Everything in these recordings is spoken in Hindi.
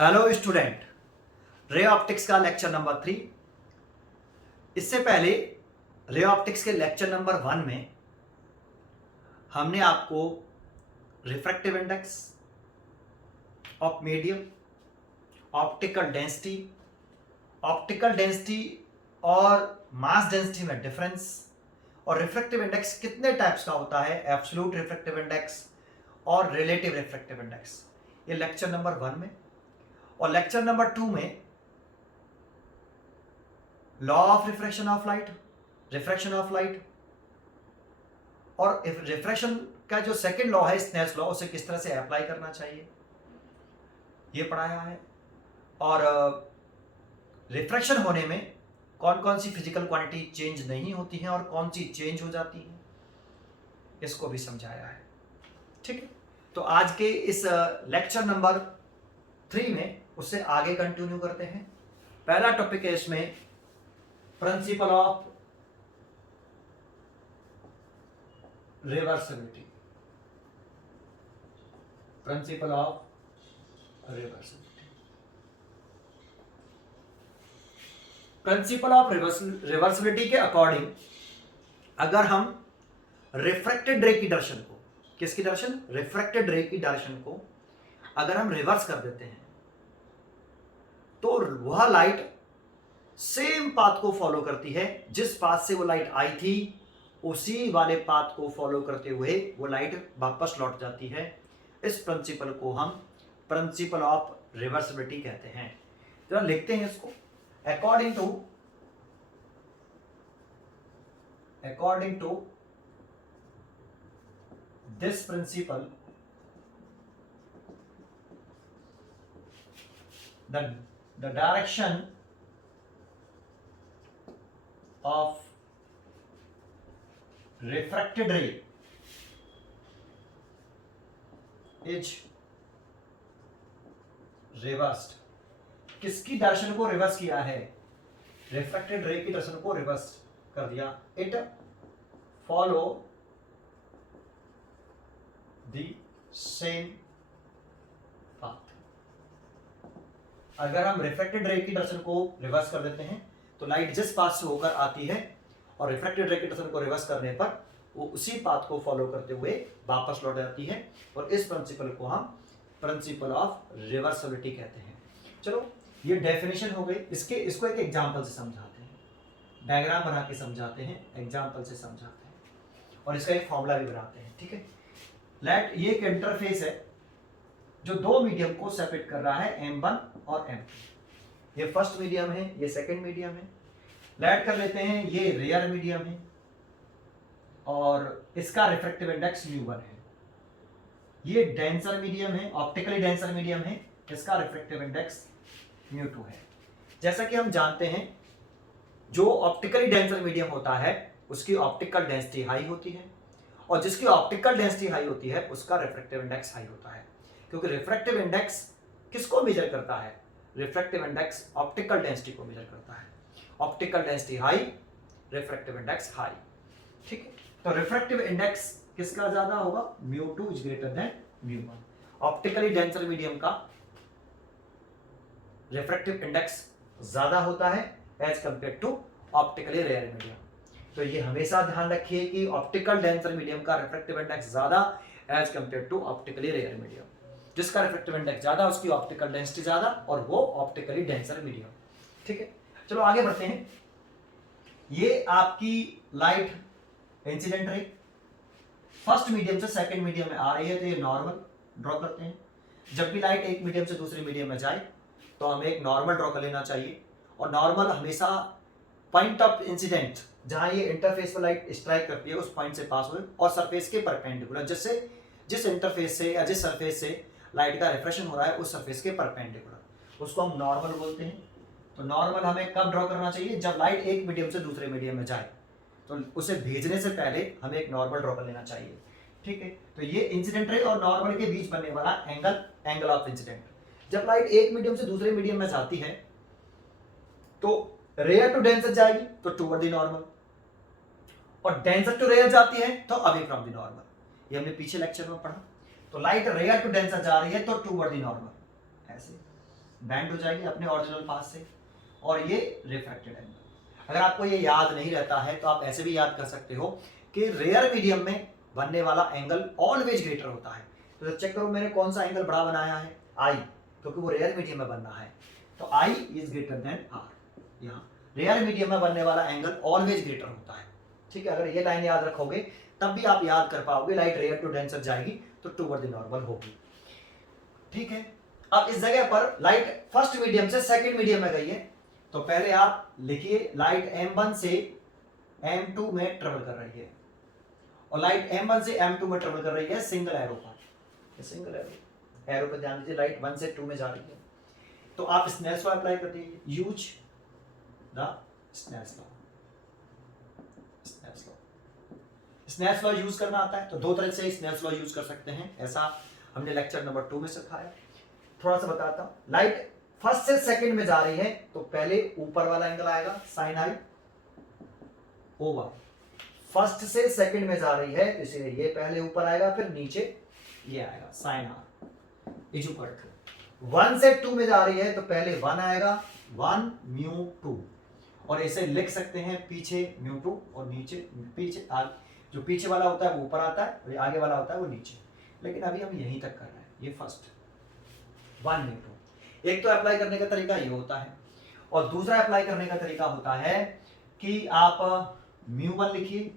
हेलो स्टूडेंट, रे ऑप्टिक्स का लेक्चर नंबर 3। इससे पहले रे ऑप्टिक्स के लेक्चर नंबर 1 में हमने आपको refractive index of medium, optical density और मास डेंसिटी में डिफरेंस और रिफ्रैक्टिव इंडेक्स कितने टाइप्स का होता है, एब्सोल्यूट रिफ्रैक्टिव इंडेक्स और रिलेटिव रिफ्रैक्टिव इंडेक्स, ये लेक्चर नंबर 1 में। और लेक्चर नंबर 2 में law of refraction of light, refraction of light और रिफ्रैक्शन का जो सेकंड लॉ है स्नेल्स लॉ, उसे किस तरह से अप्लाई करना चाहिए, ये पढ़ाया है। और रिफ्रैक्शन होने में कौन कौन सी फिजिकल क्वांटिटी चेंज नहीं होती हैं और कौन सी चेंज हो जाती हैं, इसको भी समझाया है। ठीक है, तो आज के इस लेक्चर नंबर 3 में उससे आगे कंटिन्यू करते हैं। पहला टॉपिक है इसमें principal of reversibility. Principal of reversibility, principal of reversibility के अकॉर्डिंग अगर हम रिफ्रैक्टेड रे की डायरेक्शन को, किसकी डायरेक्शन, रिफ्रैक्टेड रे की डायरेक्शन को अगर हम रिवर्स कर देते हैं तो वह लाइट सेम पाथ को फॉलो करती है, जिस पाथ से वो लाइट आई थी उसी वाले पाथ को फॉलो करते हुए वो लाइट वापस लौट जाती है। इस प्रिंसिपल को हम प्रिंसिपल ऑफ रिवर्सिबिलिटी कहते हैं। जरा लिखते हैं इसको। According to this principle, the direction of refracted ray is reversed। किसकी डायरेक्शन को रिवर्स किया है, रिफ्रैक्टेड रे की डायरेक्शन को रिवर्स कर दिया। It follow the same path. अगर हम रिफ्रैक्टेड रे की डायरेक्शन को रिवर्स कर देते हैं तो लाइट जिस पाथ से होकर आती है और रिफ्रैक्टेड रे की डायरेक्शन को रिवर्स करने पर वो उसी पाथ को फॉलो करते हुए वापस लौट जाती है। और इस प्रिंसिपल को हम प्रिंसिपल ऑफ रिवर्सिबिलिटी कहते हैं। चलो, ये डेफिनेशन हो गई। इसको एक एग्जांपल से समझाते हैं, डायग्राम बना के समझाते हैं, एग्जांपल से समझाते हैं और इसका एक फॉर्मूला भी बनाते हैं। ठीक है, लेट ये एक इंटरफेस है जो दो मीडियम को सेपरेट कर रहा है, M1 और M2। ये फर्स्ट मीडियम है, ये सेकंड मीडियम है। लेट कर लेते हैं ये रेयर मीडियम है और इसका रिफ्रैक्टिव इंडेक्स μ1 है। ये डेंसर मीडियम है, ऑप्टिकली डेंसर मीडियम है, इसका रिफ्रैक्टिव इंडेक्स μ2 है। जैसा कि हम जानते हैं जो ऑप्टिकली डेंसर मीडियम होता है उसकी ऑप्टिकल डेंसिटी हाई होती है और जिसकी ऑप्टिकल डेंसिटी हाई होती है उसका रिफ्रैक्टिव इंडेक्स हाई होता है। क्योंकि रिफ्रैक्टिव इंडेक्स किसको मेजर करता है, रिफ्रैक्टिव इंडेक्स ऑप्टिकल डेंसिटी को मेजर करता है। Optical density high, refractive index high. ठीक है, तो रिफ्रैक्टिव इंडेक्स किसका ज्यादा होगा, μ2 is greater than μ1। Optically denser medium का रिफ्रैक्टिव इंडेक्स ज्यादा होता है as compare to optically rare medium. तो ये हमेशा ध्यान रखिए कि ऑप्टिकल डेंसर मीडियम का रिफ्रैक्टिव इंडेक्स ज्यादा as compare to optically rare medium. जिसका रिफ्रैक्टिव इंडेक्स ज्यादा उसकी ऑप्टिकल डेंसिटी ज्यादा और वो ऑप्टिकली डेंसर मीडियम। ठीक है, चलो आगे बढ़ते हैं। ये आपकी light incident ray first medium से सेकंड मीडियम में आ रही है तो ये नॉर्मल ड्रॉ करते हैं। जब भी लाइट एक मीडियम से दूसरे मीडियम में जाए तो हमें एक नॉर्मल ड्रॉ कर लेना चाहिए। और नॉर्मल हमेशा पॉइंट ऑफ इंसिडेंट जहां ये इंटरफेस पर लाइट स्ट्राइक करती है उस पॉइंट से पास हुए और सरफेस के परपेंडिकुलर, जिस इंटरफेस से या जिस सरफेस से लाइट का रिफ्रैक्शन हो रहा है उस सरफेस के परपेंडिकुलर, उसको हम नॉर्मल बोलते हैं। तो नॉर्मल हमें कब ड्रॉ करना चाहिए, जब लाइट एक मीडियम से दूसरे मीडियम में जाए तो उसे भेजने से पहले हमें एक नॉर्मल ड्रॉ कर लेना चाहिए। ठीक है, तो ये इंसिडेंट रे और नॉर्मल के बीच बनने वाला एंगल ऑफ इंसिडेंट। जब लाइट एक मीडियम से दूसरे मीडियम में जाती है तो रेयर टू डेंसर जाएगी तो टुवर्ड द नॉर्मल, और डेंसर टू रेयर जाती है तो अवे फ्रॉम द नॉर्मल। ये हमने पीछे लेक्चर में पढ़ा। तो लाइट रेयर टू डेंसर जा रही है तो टुवर्ड द नॉर्मल, ऐसे बैंड हो जाएगी अपने ओरिजिनल पाथ से, और ये रिफ्रैक्टेड एंगल। अगर आपको ये याद नहीं रहता है तो आप ऐसे भी याद कर सकते हो कि रेयर मीडियम में बनने वाला एंगल ऑलवेज ग्रेटर होता है। तो चेक करो मैंने कौन सा एंगल बड़ा बनाया है, आई, क्योंकि वो रेयर मीडियम में बनना है, तो I is greater then are. यहाँ रेयर मीडियम में बनने वाला एंगल ऑलवेज ग्रेटर होता है, ठीक है। अगर ये लाइन याद रखोगे तब भी आप याद कर पाओगे लाइट रेयर टू डेंसर जाएगी तो टूवर्ड द नॉर्मल होगी, ठीक है। अब इस जगह पर लाइट फर्स्ट मीडियम से सेकंड मीडियम में गई है, तो पहले आप लिखिए लाइट M1 से M2 में ट्रेवल कर रही है, और लाइट M1 से M2 में ट्रेवल कर रही है सिंगल एरो पर, सिंगल एरो पर ध्यान दीजिए, लाइट 1 से 2 में जा रही है। तो आप स्नेल्स लॉ अप्लाई कर दीजिए, use the Snell's law. Snell's law use करना आता है तो दो तरह से स्नेल्स लॉ यूज कर सकते हैं, ऐसा हमने लेक्चर नंबर 2 में सिखाया। थोड़ा सा बताता हूं, लाइट फर्स्ट से सेकंड में जा रही है तो पहले ऊपर वाला एंगल आएगा साइन आई ओवर, फर्स्ट से सेकंड में जा रही है इसलिए ये पहले ऊपर आएगा फिर नीचे ये आएगा sine are is equal to 1 से 2 में जा रही है तो पहले 1 आएगा 1 म्यू 2, और इसे लिख सकते हैं पीछे म्यू 2 और नीचे पीछे जो पीछे वाला होता है वो ऊपर आता है और आगे वाला होता है वो नीचे, लेकिन अभी हम यहीं तक कर रहे हैं। ये फर्स्ट 1 म्यू 2, एक तो अप्लाई करने का तरीका ये होता है, और दूसरा अप्लाई करने का तरीका होता है कि आप म्यू 1 लिखिए,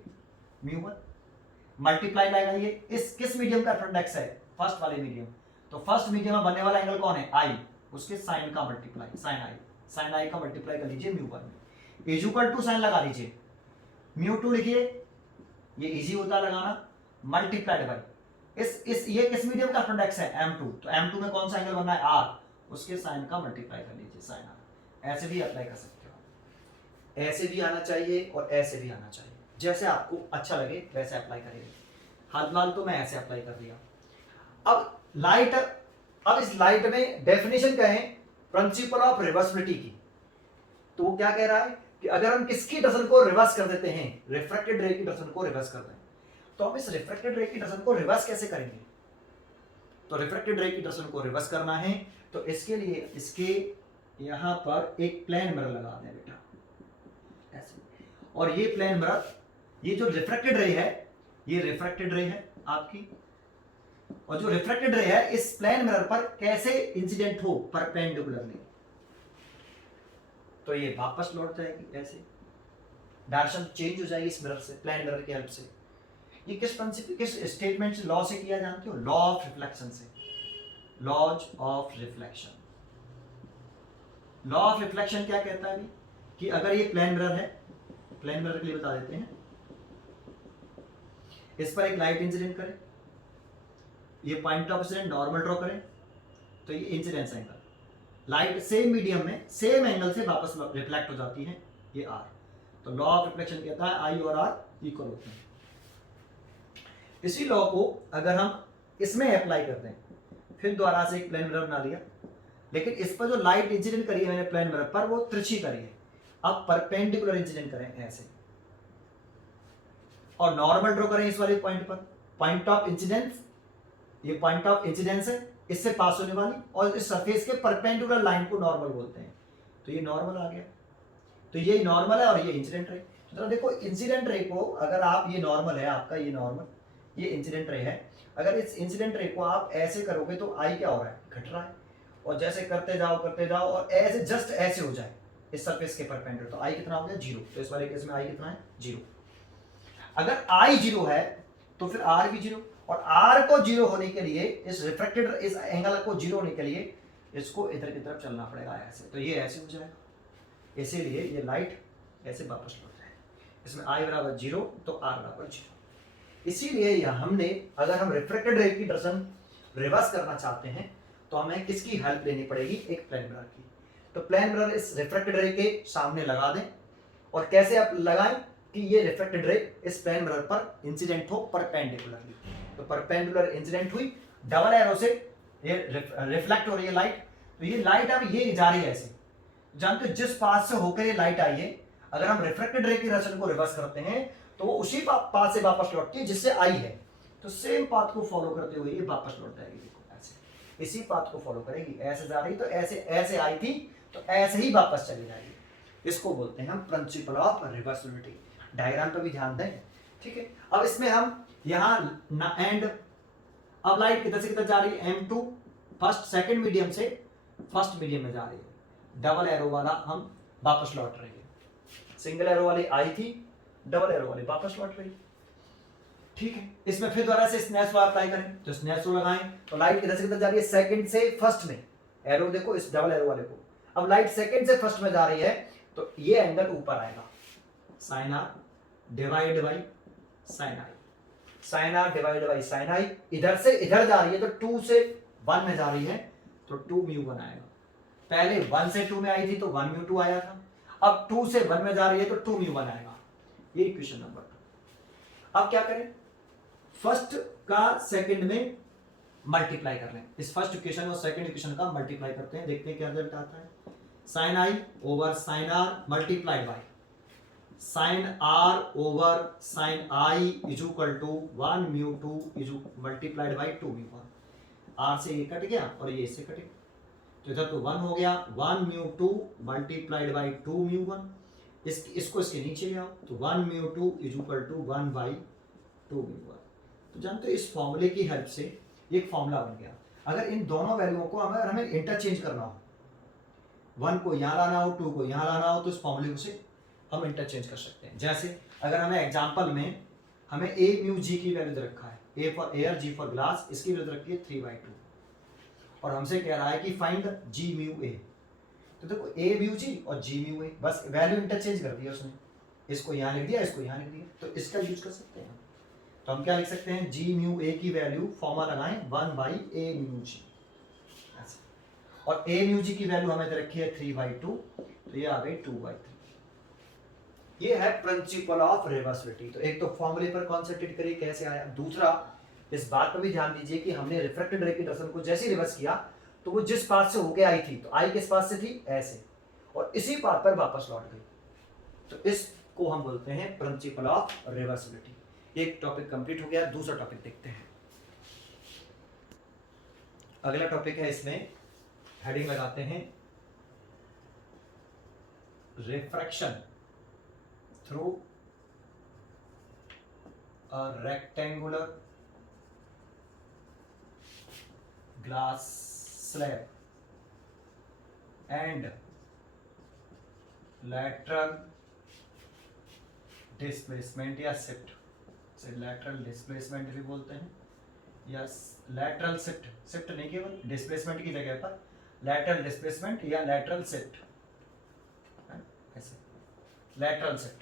म्यू 1 मल्टीप्लाई लगाइए, इस किस मीडियम का प्रोडक्ट है, फर्स्ट वाले मीडियम, तो फर्स्ट मीडियम में बनने वाला एंगल कौन है, आई, उसके साइन का मल्टीप्लाई, साइन आई का मल्टीप्लाई कर लीजिए म्यू 1 में, इज इक्वल टू साइन लगा लीजिए, म्यू 2 लिखिए, ये इजी होता है लगाना, मल्टीप्लाइड बाय इस ये किस मीडियम का प्रोडक्ट है, M2, तो M2 में कौन सा एंगल बनना है, आर, उसके साइन का मल्टीप्लाई कर लीजिए, साइन आर। ऐसे भी अप्लाई कर सकते हो, ऐसे भी आना चाहिए और ऐसे भी आना चाहिए, जैसे आपको अच्छा लगे वैसे अप्लाई करिए। हाल तो मैं ऐसे अप्लाई कर दिया। अब इस लाइट में डेफिनेशन कहें प्रिंसिपल ऑफ रिवर्सिबिलिटी की, तो वो क्या कह रहा है कि अगर हम किसकी डायरेक्शन को रिवर्स कर देते हैं, रिफ्रैक्टेड रे की डायरेक्शन को रिवर्स कर दें, तो हम इस रिफ्रैक्टेड रे की डायरेक्शन को रिवर्स कैसे करेंगे। तो रिफ्रैक्टेड रे की डायरेक्शन को रिवर्स करना है तो इसके लिए इसके यहां पर एक प्लेन मिरर लगा दें बेटा, ऐसे, और ये प्लेन मिरर, ये जो रिफ्रैक्टेड रे है ये रिफ्रैक्टेड रे है आपकी, और जो रिफ्रैक्टेड रे है इस प्लेन मिरर पर कैसे इंसिडेंट हो, परपेंडिकुलरली, तो ये वापस लौट जाएगी, ऐसे डायरेक्शन चेंज हो जाएगी इस मिरर से, प्लेन मिरर की हेल्प से। ये किस प्रिंसिपल, किस स्टेटमेंट से, लॉ से किया जानते हो, लॉ ऑफ रिफ्लेक्शन से, laws of reflection. Law of reflection क्या कहता है अभी कि अगर ये प्लेन मिरर है, प्लेन मिरर के लिए बता देते हैं, इस पर एक लाइट इंसिडेंट करे, ये point of incident normal draw करें, तो ये incidence angle, light same medium में सेम एंगल से वापस रिफ्लेक्ट हो जाती है, ये आर। तो लॉ ऑफ रिफ्लेक्शन कहता है आई और आर इक्वल होते हैं। इसी लॉ को अगर हम इसमें अप्लाई करते हैं, फिर दोबारा से एक प्लेन मिरर बना लिया, लेकिन इस पर जो लाइट इंसिडेंट करी है मैंने प्लेन मिरर पर वो तिरछी करी है, अब परपेंडिकुलर इंसिडेंट करें ऐसे, और नॉर्मल ड्रॉ करें इस वाले पॉइंट पर, पॉइंट ऑफ इंसिडेंस, ये पॉइंट ऑफ इंसिडेंस है इससे पास होने वाली, और इस सरफेस के परपेंडिकुलर लाइन को नॉर्मल बोलते हैं, तो ये नॉर्मल आ गया, तो ये नॉर्मल है और ये इंसिडेंट रे। तो देखो इंसिडेंट रे को अगर आप, ये नॉर्मल है आपका, ये नॉर्मल, ये इंसिडेंट रे है, अगर इस इंसिडेंट रे को आप ऐसे करोगे तो आई क्या हो रहा है, घट रहा है, और जैसे करते जाओ और ऐसे जस्ट ऐसे हो जाए इस सरफेस के परपेंडिकुलर, तो आई कितना हो गया, 0। तो इस वाले केस में आई कितना है, 0। अगर आई 0 है तो फिर आर भी 0, और आर को 0 होने के लिए, इस रिफ्रैक्टेड इस एंगल को 0 होने के लिए इसको इधर की तरफ चलना पड़ेगा ऐसे, तो ये ऐसे हो जाएगा, इसीलिए ये लाइट ऐसे वापस लौट जाएगी। इसमें आई बराबर 0 तो आर बराबर 0। इसीलिए यह हमने, अगर हम रिफ्रैक्टेड रे की डायरेक्शन रिवर्स करना चाहते हैं तो हमें किसकी हेल्प लेनी पड़ेगी, एक प्लेन मिरर की। तो प्लेन मिरर इस रिफ्रैक्टेड रे के सामने लगा दें, और कैसे आप लगाएं कि ये रिफ्रैक्टेड रे इस प्लेन मिरर पर इंसिडेंट हो परपेंडिकुलरली, तो परपेंडिकुलर इंसिडेंट हुई, डबल एरो से ये रिफ्लेक्ट हो रही है लाइट, तो ये लाइट अब ये जा रही है ऐसे, जानते हो जिस पाथ से होकर ये लाइट आई है, अगर हम रिफ्रैक्टेड रे की डायरेक्शन को रिवर्स करते हैं तो वो उसी पाथ से वापस लौटती है जिससे आई है, तो सेम पाथ को फॉलो करते हुए ये वापस लौट जाएगी, देखो ऐसे, इसी पाथ को फॉलो करेगी, ऐसे जा रही तो ऐसे ऐसे आई थी तो ऐसे ही वापस चली जाएगी। इसको बोलते हैं हम प्रिंसिपल ऑफ रिवर्सिबिलिटी। डायग्राम पर भी ध्यान दें, ठीक है। अब इसमें हम यहाँ एंड, अब लाइट किधर से किधर जा रही है, M2 फर्स्ट सेकंड मीडियम से फर्स्ट मीडियम में जा रही है। डबल एरो वाला हम वापस लौट रही है, सिंगल एरो वाली आई थी, डबल एरो वाली वापस लौट रही है, ठीक है। इसमें फिर दोबारा से स्नेच लॉ अप्लाई करें, तो स्नेच लॉ लगाएं तो लाइट किधर से किधर जा रही है, सेकंड से फर्स्ट में, एरो देखो इस डबल एरो वाले को। अब लाइट सेकंड से फर्स्ट में जा रही है तो ये एंगल ऊपर आएगा, sine R divide by sine I, sine R divide by sine I. इधर से इधर जा रही है तो 2 से 1 में जा रही है तो 2 म्यू 1 आएगा। पहले 1 से 2 में आई थी तो 1 म्यू 2 आया था, अब 2 से 1 में जा रही है तो 2 म्यू 1 आएगा। ये इक्वेशन नंबर 2। अब क्या करें, फर्स्ट का सेकंड में मल्टीप्लाई कर लें, इस फर्स्ट इक्वेशन और सेकंड इक्वेशन का मल्टीप्लाई करते हैं, देखते हैं क्या रिजल्ट आता है। Sine I over sine are multiplied by sine are over sine I is equal to 1 mu 2 is multiplied by 2 mu 1। R से ये कट गया और ये इससे कटेगा, तो इधर तो 1 हो गया, 1 म्यू 2 मल्टीप्लाइड बाई 2 म्यू 1। इसको इसके नीचे ले आओ तो 1 mu 2 is equal to 1 by 2 mu 1। तो जानते हो इस फॉर्मूले की हेल्प से एक फॉर्मूला बन गया। अगर इन दोनों वैल्यूओं को हमें इंटरचेंज करना हो, 1 को यहाँ लाना हो 2 को यहाँ लाना हो, तो इस फॉर्मूले से हम इंटरचेंज कर सकते हैं। जैसे अगर हमें एग्जांपल में हमें a म्यू g की वैल्यू दे रखा है, a for air g for glass, इसकी वैल्यू रखी है 3/2 और हमसे कह रहा है कि फाइंड g म्यू a। तो देखो a म्यू g और g म्यू a, बस वैल्यू इंटरचेंज कर दिया उसने, इसको यहाँ लिख दिया इसको यहाँ लिख दिया, तो इसका यूज कर सकते हैं। तो हम क्या लिख सकते हैं, g म्यू a की वैल्यू फॉर्मूला लगाएं 1/a म्यू g, और a म्यू g की वैल्यू हमें दे रखी है 3/2, तो ये आ गई 2/3। ये है प्रिंसिपल ऑफ रिवर्सिबिलिटी। तो एक तो फॉर्मूले पर कॉन्सेंट्रेट करिए कैसे आया, दूसरा इस बात पर भी ध्यान दीजिए कि हमने रिफ्रैक्टेड रे की डायरेक्शन को जैसे रिवर्स किया तो वो जिस पाथ से होके आई थी, तो आई किस पाथ से थी, ऐसे, और इसी पाथ पर वापस लौट गई, तो इसको हम बोलते हैं प्रिंसिपल ऑफ रिवर्सिबिलिटी। एक टॉपिक कंप्लीट हो गया, दूसरा टॉपिक देखते हैं। अगला टॉपिक है, इसमें हेडिंग लगाते हैं refraction through a rectangular glass slab and lateral displacement या shift, से lateral displacement भी बोलते हैं, या lateral shift नहीं, केवल displacement की जगह पर lateral displacement या lateral shift, ऐसे lateral shift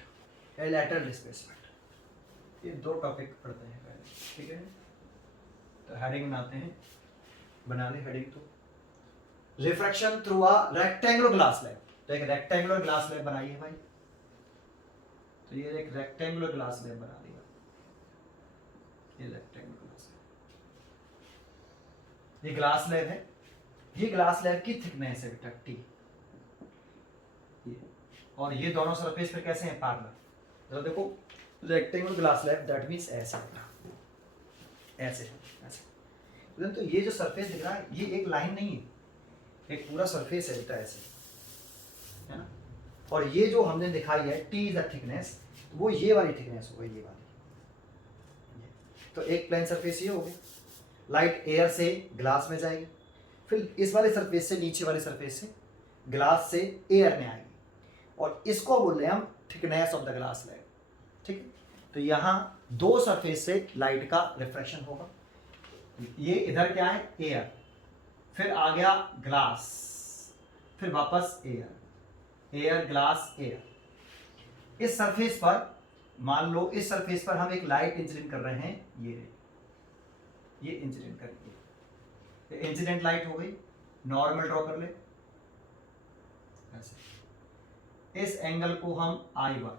लैटरल डिस्प्लेसमेंट। ये दो टॉपिक पढ़ते हैं पहले, ठीक है। तो हेडिंग बनाते हैं, बना ले हेडिंग। तो refraction through a rectangular glass slab, तो एक रेक्टेंगुलर ग्लास स्लैब बनाई है भाई, तो ये एक रेक्टेंगुलर ग्लास स्लैब बना दिया, ये रेक्टेंगुलर ग्लास स्लैब, ये ग्लास स्लैब है, ये ग्लास स्लैब की थिकनेस है बेटा T, और ये दोनों सरफेस पे कैसे हैं, पैरेलल। तो देखो rectangular glass slab that means ऐसे ऐसे ऐसे, तो ये जो सरफेस दिख रहा है ये एक लाइन नहीं है, एक पूरा सरफेस है बेटा, ऐसे है ना। और ये जो हमने दिखाई है T इज द थिकनेस, वो ये वाली थिकनेस हो गई, ये वाली। तो एक प्लेन सरफेस ये हो गई, लाइट एयर से ग्लास में जाएगी, फिर इस वाले सरफेस से नीचे वाले सरफेस से ग्लास से एयर में आएगी, और इसको बोल रहे हैं हम thickness of the glass slab, ठीक है। तो यहाँ दो सरफेस से लाइट का रिफ्रैक्शन होगा, ये इधर क्या है, एयर, फिर आ गया ग्लास, फिर वापस एयर, एयर ग्लास एयर। इस सरफेस पर मान लो, इस सरफेस पर हम एक लाइट इंसिडेंट कर रहे हैं, ये इंसिडेंट करेंगे, इंसिडेंट लाइट हो गई, नॉर्मल ड्रॉ कर ले ऐसे। इस एंगल को हम I1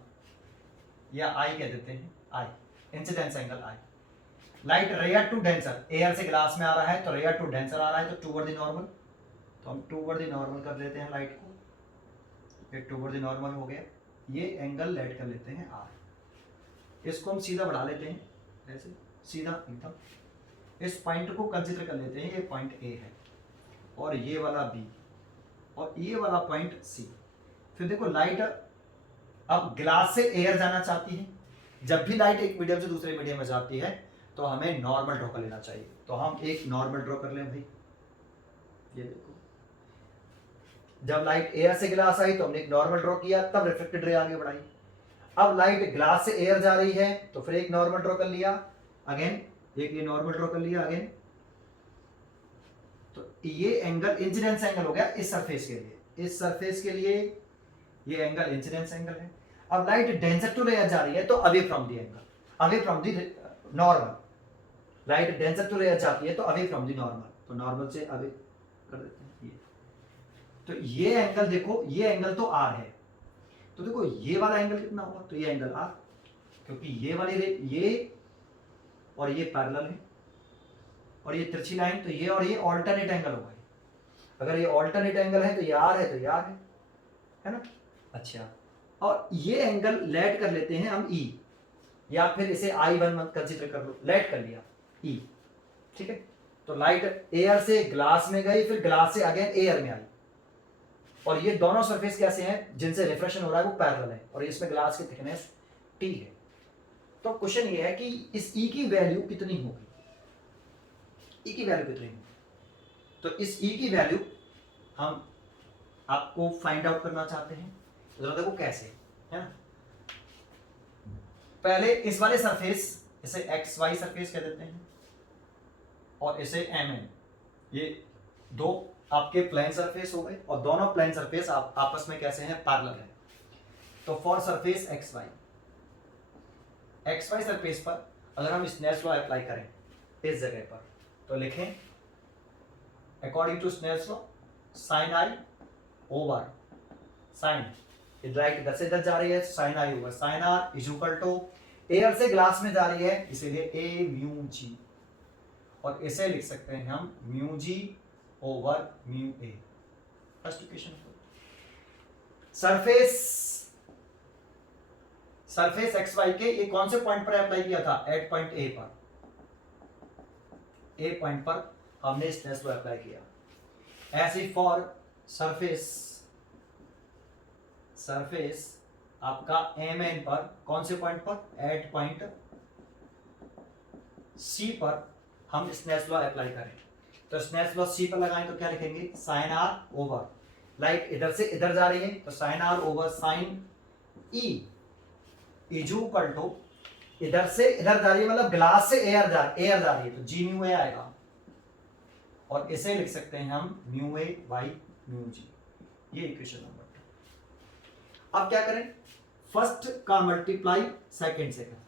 या I कह देते हैं, I incidence angle I। Light rare to denser, air से ग्लास में आ रहा है तो रेयर टू डेंसर आ रहा है, तो टूवर्ड द नॉर्मल, तो हम टूवर्ड द नॉर्मल कर देते हैं लाइट को, ये टूवर्ड द नॉर्मल हो गया। ये एंगल लेट कर लेते हैं R, इसको हम सीधा बढ़ा लेते हैं ऐसे, सीधा एकदम। इस पॉइंट को कंसीडर कर लेते हैं, ये पॉइंट A है, और ये वाला बी और ये वाला पॉइंट सी। फिर देखो लाइट अब ग्लास से एयर जाना चाहती है। जब भी लाइट एक मीडियम से दूसरे मीडियम में जाती है तो हमें नॉर्मल ड्रॉ कर लेना चाहिए। तो हम एक नॉर्मल ड्रॉ कर लें भाई। ये देखो, जब लाइट एयर से ग्लास आई तो हमने एक नॉर्मल ड्रॉ किया, तब रिफ्लेक्टेड रे आगे बढ़ाई। अब लाइट ग्लास से एयर जा रही है तो फिर एक नॉर्मल ड्रॉ कर लिया, अगेन एक ये नॉर्मल ड्रॉ कर लिया अगेन। तो ये एंगल इंसिडेंस एंगल हो गया इस सरफेस के लिए। इस सरफेस के लिए ये एंगल इंसिडेंस एंगल है। अब लाइट डेंसर टू लेयर जा रही है तो away from the angle, away from the normal. Light denser to rarer जाती है तो अवे फ्रॉम दी नॉर्मल, तो नॉर्मल से अवे कर देते हैं ये। तो ये एंगल देखो, ये एंगल तो आर है, तो देखो ये वाला एंगल कितना होगा, तो ये एंगल आर, क्योंकि ये वाली ये और ये पैरेलल है और ये तिरछी लाइन, तो ये और ये ऑल्टरनेट एंगल होगा। अगर ये ऑल्टरनेट एंगल है तो ये आर है, तो ये आर है ना। अच्छा, और ये एंगल लेट कर लेते हैं हम ई, या फिर इसे I1 कंसीडर कर लो, लेट कर लिया ई, ठीक है। तो लाइट एयर से ग्लास में गई, फिर ग्लास से अगेन एयर में आई, और ये दोनों सरफेस कैसे हैं जिनसे रिफ्लेक्शन हो रहा है वो पैरेलल है, और इसमें ग्लास की थिकनेस टी है। तो क्वेश्चन ये है कि इस ई की वैल्यू कितनी होगी, ई की वैल्यू कितनी होगी। तो इस ई की वैल्यू हम आपको फाइंड आउट करना चाहते हैं। जरा देखो कैसे, है ना। पहले इस वाले सरफेस, इसे एक्स वाई सरफेस कह देते हैं, और इसे एम एन, ये दो आपके प्लेन सरफेस हो गए, और दोनों प्लेन सरफेस आपस में कैसे हैं, पैरेलल है। तो for surface x y surface पर अगर हम स्नेल्स लॉ अप्लाई करें इस जगह पर, तो लिखें according to Snell's law sine I over sine, light इधर से इधर जा रही है, sine I over sine are is equal to, air से ग्लास में जा रही है इसीलिए ए म्यू जी, और इसे लिख सकते हैं हम mu G over mu A. First equation. Surface x Y के ये कौन से पॉइंट पर अप्लाई किया था, एट पॉइंट ए पर, ए पॉइंट पर हमने स्नेल्स लॉ अप्लाई किया। ऐसे फॉर सरफेस आपका एम एन पर, कौन से पॉइंट पर, एट पॉइंट सी पर हम स्नेल्स लॉ अप्लाई करें। तो स्नेल्स लॉ सी पर लगाएं तो क्या लिखेंगे, साइन आर ओवर, लाइट इधर से इधर जा रही है तो sine are over sine E is equal to, इधर से इधर जा रही है मतलब ग्लास से एयर जा रही है तो जी म्यू ए आएगा, और इसे लिख सकते हैं हम म्यू ए बाई म्यू जी। ये इक्वेशन नंबर 2। अब क्या करें, फर्स्ट का मल्टीप्लाई सेकंड से करते हैं।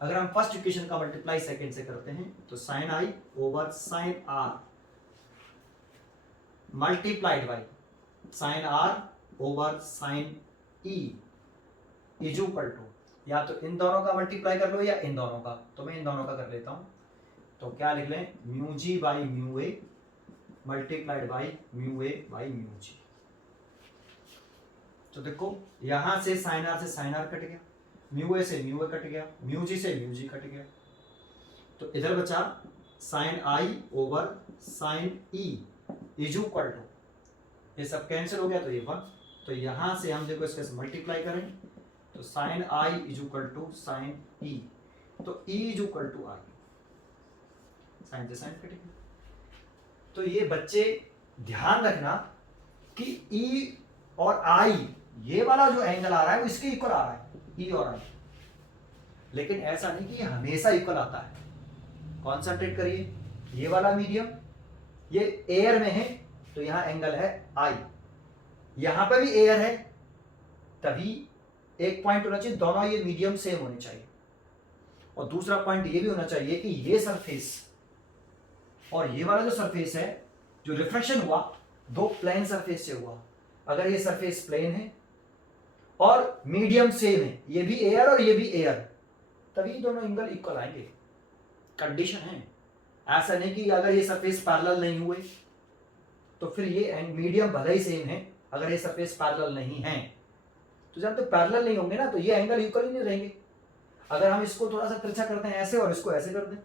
अगर हम फर्स्ट इक्वेशन का मल्टीप्लाई सेकंड से करते हैं तो sine I over sine are multiplied by sine are over sine E is equal to, या तो इन दोनों का मल्टीप्लाई कर लो या इन दोनों का, तो मैं इन दोनों का कर लेता हूं। तो क्या लिख लें, mu G by mu A multiplied by mu A by mu G. तो देखो यहां से साइन आर से साइन आर कट गया, म्यू ए से म्यू ए कट गया, म्यू जी से म्यू जी कट गया, तो इधर बचा sine I over sine E is equal to, ये सब कैंसिल हो गया तो ये 1, तो यहां से हम देखो इसके मल्टीप्लाई करें तो sine I is equal to sine E, तो E is equal to I, sine से साइन कटेगा। तो ये बच्चे ध्यान रखना कि ई और आई, ये वाला जो एंगल आ रहा है वो इसके इक्वल आ रहा है, ई और आई, लेकिन ऐसा नहीं कि ये हमेशा इक्वल आता है। कॉन्सेंट्रेट करिए, ये वाला मीडियम ये एयर में है तो यहां एंगल है आई, यहां पे भी एयर है, तभी एक पॉइंट होना चाहिए दोनों ये मीडियम सेम होने चाहिए, और दूसरा पॉइंट ये भी होना चाहिए कि ये सरफेस और ये वाला जो सरफेस है, जो रिफ्लेक्शन हुआ दो प्लेन सरफेस से हुआ, अगर ये सरफेस प्लेन है और मीडियम सेम है, ये भी एयर और ये भी एयर, तभी दोनों एंगल इक्वल आएंगे। कंडीशन है, ऐसा नहीं कि अगर ये सरफेस पैरेलल नहीं हुए तो फिर ये मीडियम भले ही सेम है, अगर ये सरफेस पैरेलल नहीं है तो जब तक पैरेलल नहीं होंगे ना तो ये एंगल इक्वल ही नहीं रहेंगे। अगर हम इसको थोड़ा सा तिरछा करते हैं ऐसे और इसको ऐसे कर दें,